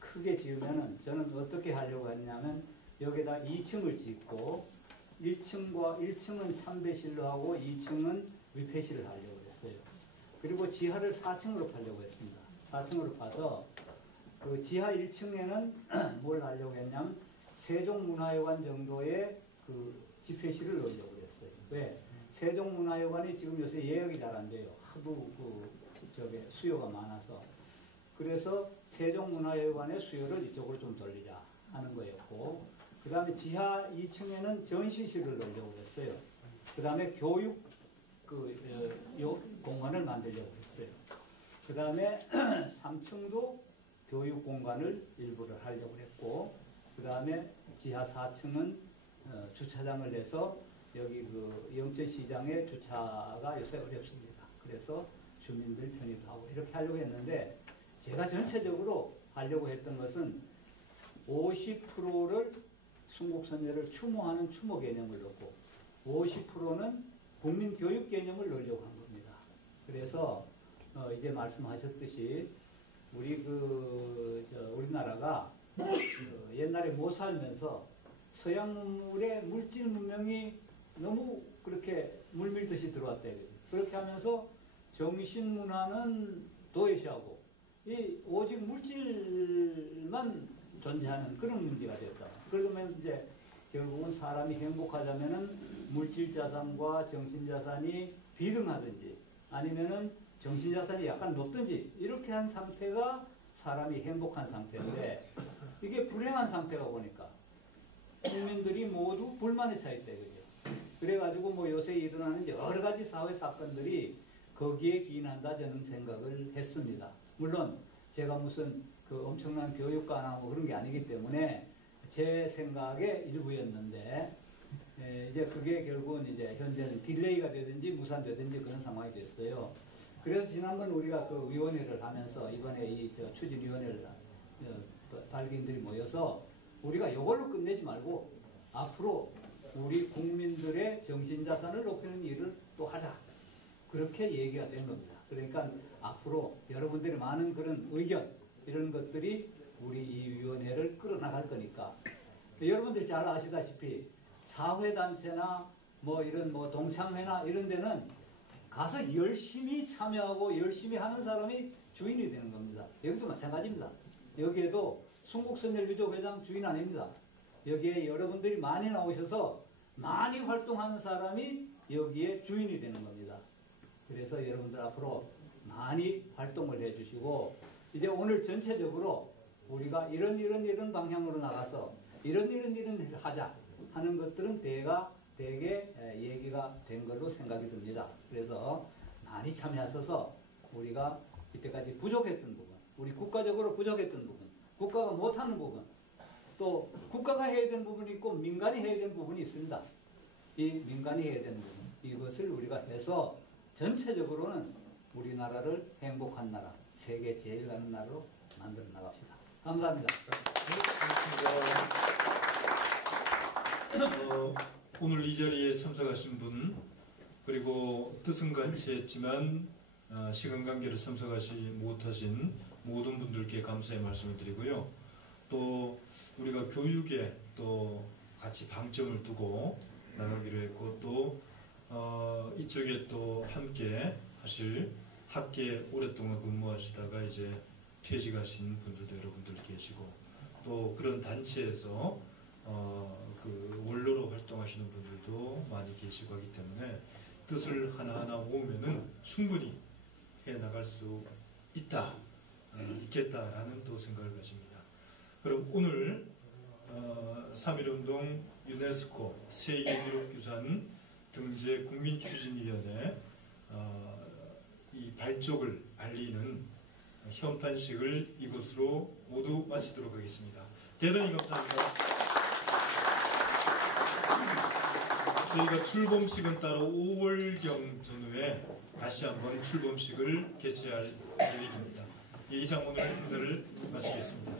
크게 지으면은 저는 어떻게 하려고 했냐면 여기다 2층을 짓고 1층은 참배실로 하고 2층은 위패실을 하려고 했어요. 그리고 지하를 4층으로 파려고 했습니다. 4층으로 파서 그 지하 1층에는 뭘 하려고 했냐면 세종문화회관 정도의 그 집회실을 넣으려고 했어요. 왜? 세종문화회관이 지금 요새 예약이 잘 안 돼요. 하도 수요가 많아서. 그래서 세종문화회관의 수요를 이쪽으로 좀 돌리자 하는 거였고, 그 다음에 지하 2층에는 전시실을 넣으려고 했어요. 그 다음에 교육 공간을 만들려고 했어요. 그 다음에 3층도 교육 공간을 일부를 하려고 했고, 그 다음에 지하 4층은 주차장을 내서 여기 영천시장의 주차가 요새 어렵습니다. 그래서 주민들 편의도 하고 이렇게 하려고 했는데, 제가 전체적으로 하려고 했던 것은 50%를 순국선열을 추모하는 추모 개념을 넣고 50%는 국민교육 개념을 넣으려고 한 겁니다. 그래서 이제 말씀하셨듯이 우리나라가 옛날에 못 살면서 서양 문물의 물질 문명이 너무 그렇게 물밀듯이 들어왔다. 그렇게 하면서 정신 문화는 도외시하고 오직 물질만 존재하는 그런 문제가 됐다. 그러면 이제 결국은 사람이 행복하자면은 물질 자산과 정신 자산이 비등하든지 아니면은 정신 자산이 약간 높든지 이렇게 한 상태가 사람이 행복한 상태인데, 이게 불행한 상태가 보니까 국민들이 모두 불만에 차 있다 이거죠. 그래가지고 요새 일어나는 여러 가지 사회 사건들이 거기에 기인한다 저는 생각을 했습니다. 물론 제가 무슨 엄청난 교육가나 그런 게 아니기 때문에 제 생각의 일부였는데, 이제 그게 결국은 이제 현재는 딜레이가 되든지 무산되든지 그런 상황이 됐어요. 그래서 지난번 우리가 그 위원회를 하면서 이번에 이 추진위원회를 발기인들이 모여서 우리가 이걸로 끝내지 말고 앞으로 우리 국민들의 정신자산을 높이는 일을 또 하자. 그렇게 얘기가 된 겁니다. 그러니까 앞으로 여러분들이 많은 그런 의견 이런 것들이 우리 이 위원회를 끌어나갈 거니까 여러분들이 잘 아시다시피 사회단체나 뭐 이런 뭐 동창회나 이런 데는 가서 열심히 참여하고 열심히 하는 사람이 주인이 되는 겁니다. 여기도 마찬가지입니다. 여기에도 순국선열유족회장 주인 아닙니다. 여기에 여러분들이 많이 나오셔서 많이 활동하는 사람이 여기에 주인이 되는 겁니다. 그래서 여러분들 앞으로 많이 활동을 해주시고 이제 오늘 전체적으로 우리가 이런 방향으로 나가서 이런 하자 하는 것들은 대개 얘기가 된 걸로 생각이 듭니다. 그래서 많이 참여하셔서 우리가 이때까지 부족했던 부분, 우리 국가적으로 부족했던 부분, 국가가 못하는 부분, 또 국가가 해야 되는 부분이 있고 민간이 해야 되는 부분이 있습니다. 이 민간이 해야 되는 부분, 이것을 우리가 해서 전체적으로는 우리나라를 행복한 나라, 세계 제일 가는 나라로 만들어 나갑시다. 감사합니다. 오늘 이 자리에 참석하신 분 그리고 뜻은 같이 했지만 시간 관계로 참석하지 못하신 모든 분들께 감사의 말씀을 드리고요. 또 우리가 교육에 또 같이 방점을 두고 나가기로 했고 또 이쪽에 또 함께 하실 학계에 오랫동안 근무하시다가 이제 퇴직하신 분들도 여러분들 계시고 또 그런 단체에서 그 원로로 활동하시는 분들도 많이 계시고 하기 때문에 뜻을 하나하나 모으면은 충분히 해 나갈 수 있겠다라는 또 생각을 가집니다. 그럼 오늘 3.1운동 유네스코 세계기록유산 등재 국민추진위원회 이 발족을 알리는 현판식을 이것으로 모두 마치도록 하겠습니다. 대단히 감사합니다. 저희가 출범식은 따로 5월경 전후에 다시 한번 출범식을 개최할 계획입니다. 이상 오늘 행사를 마치겠습니다.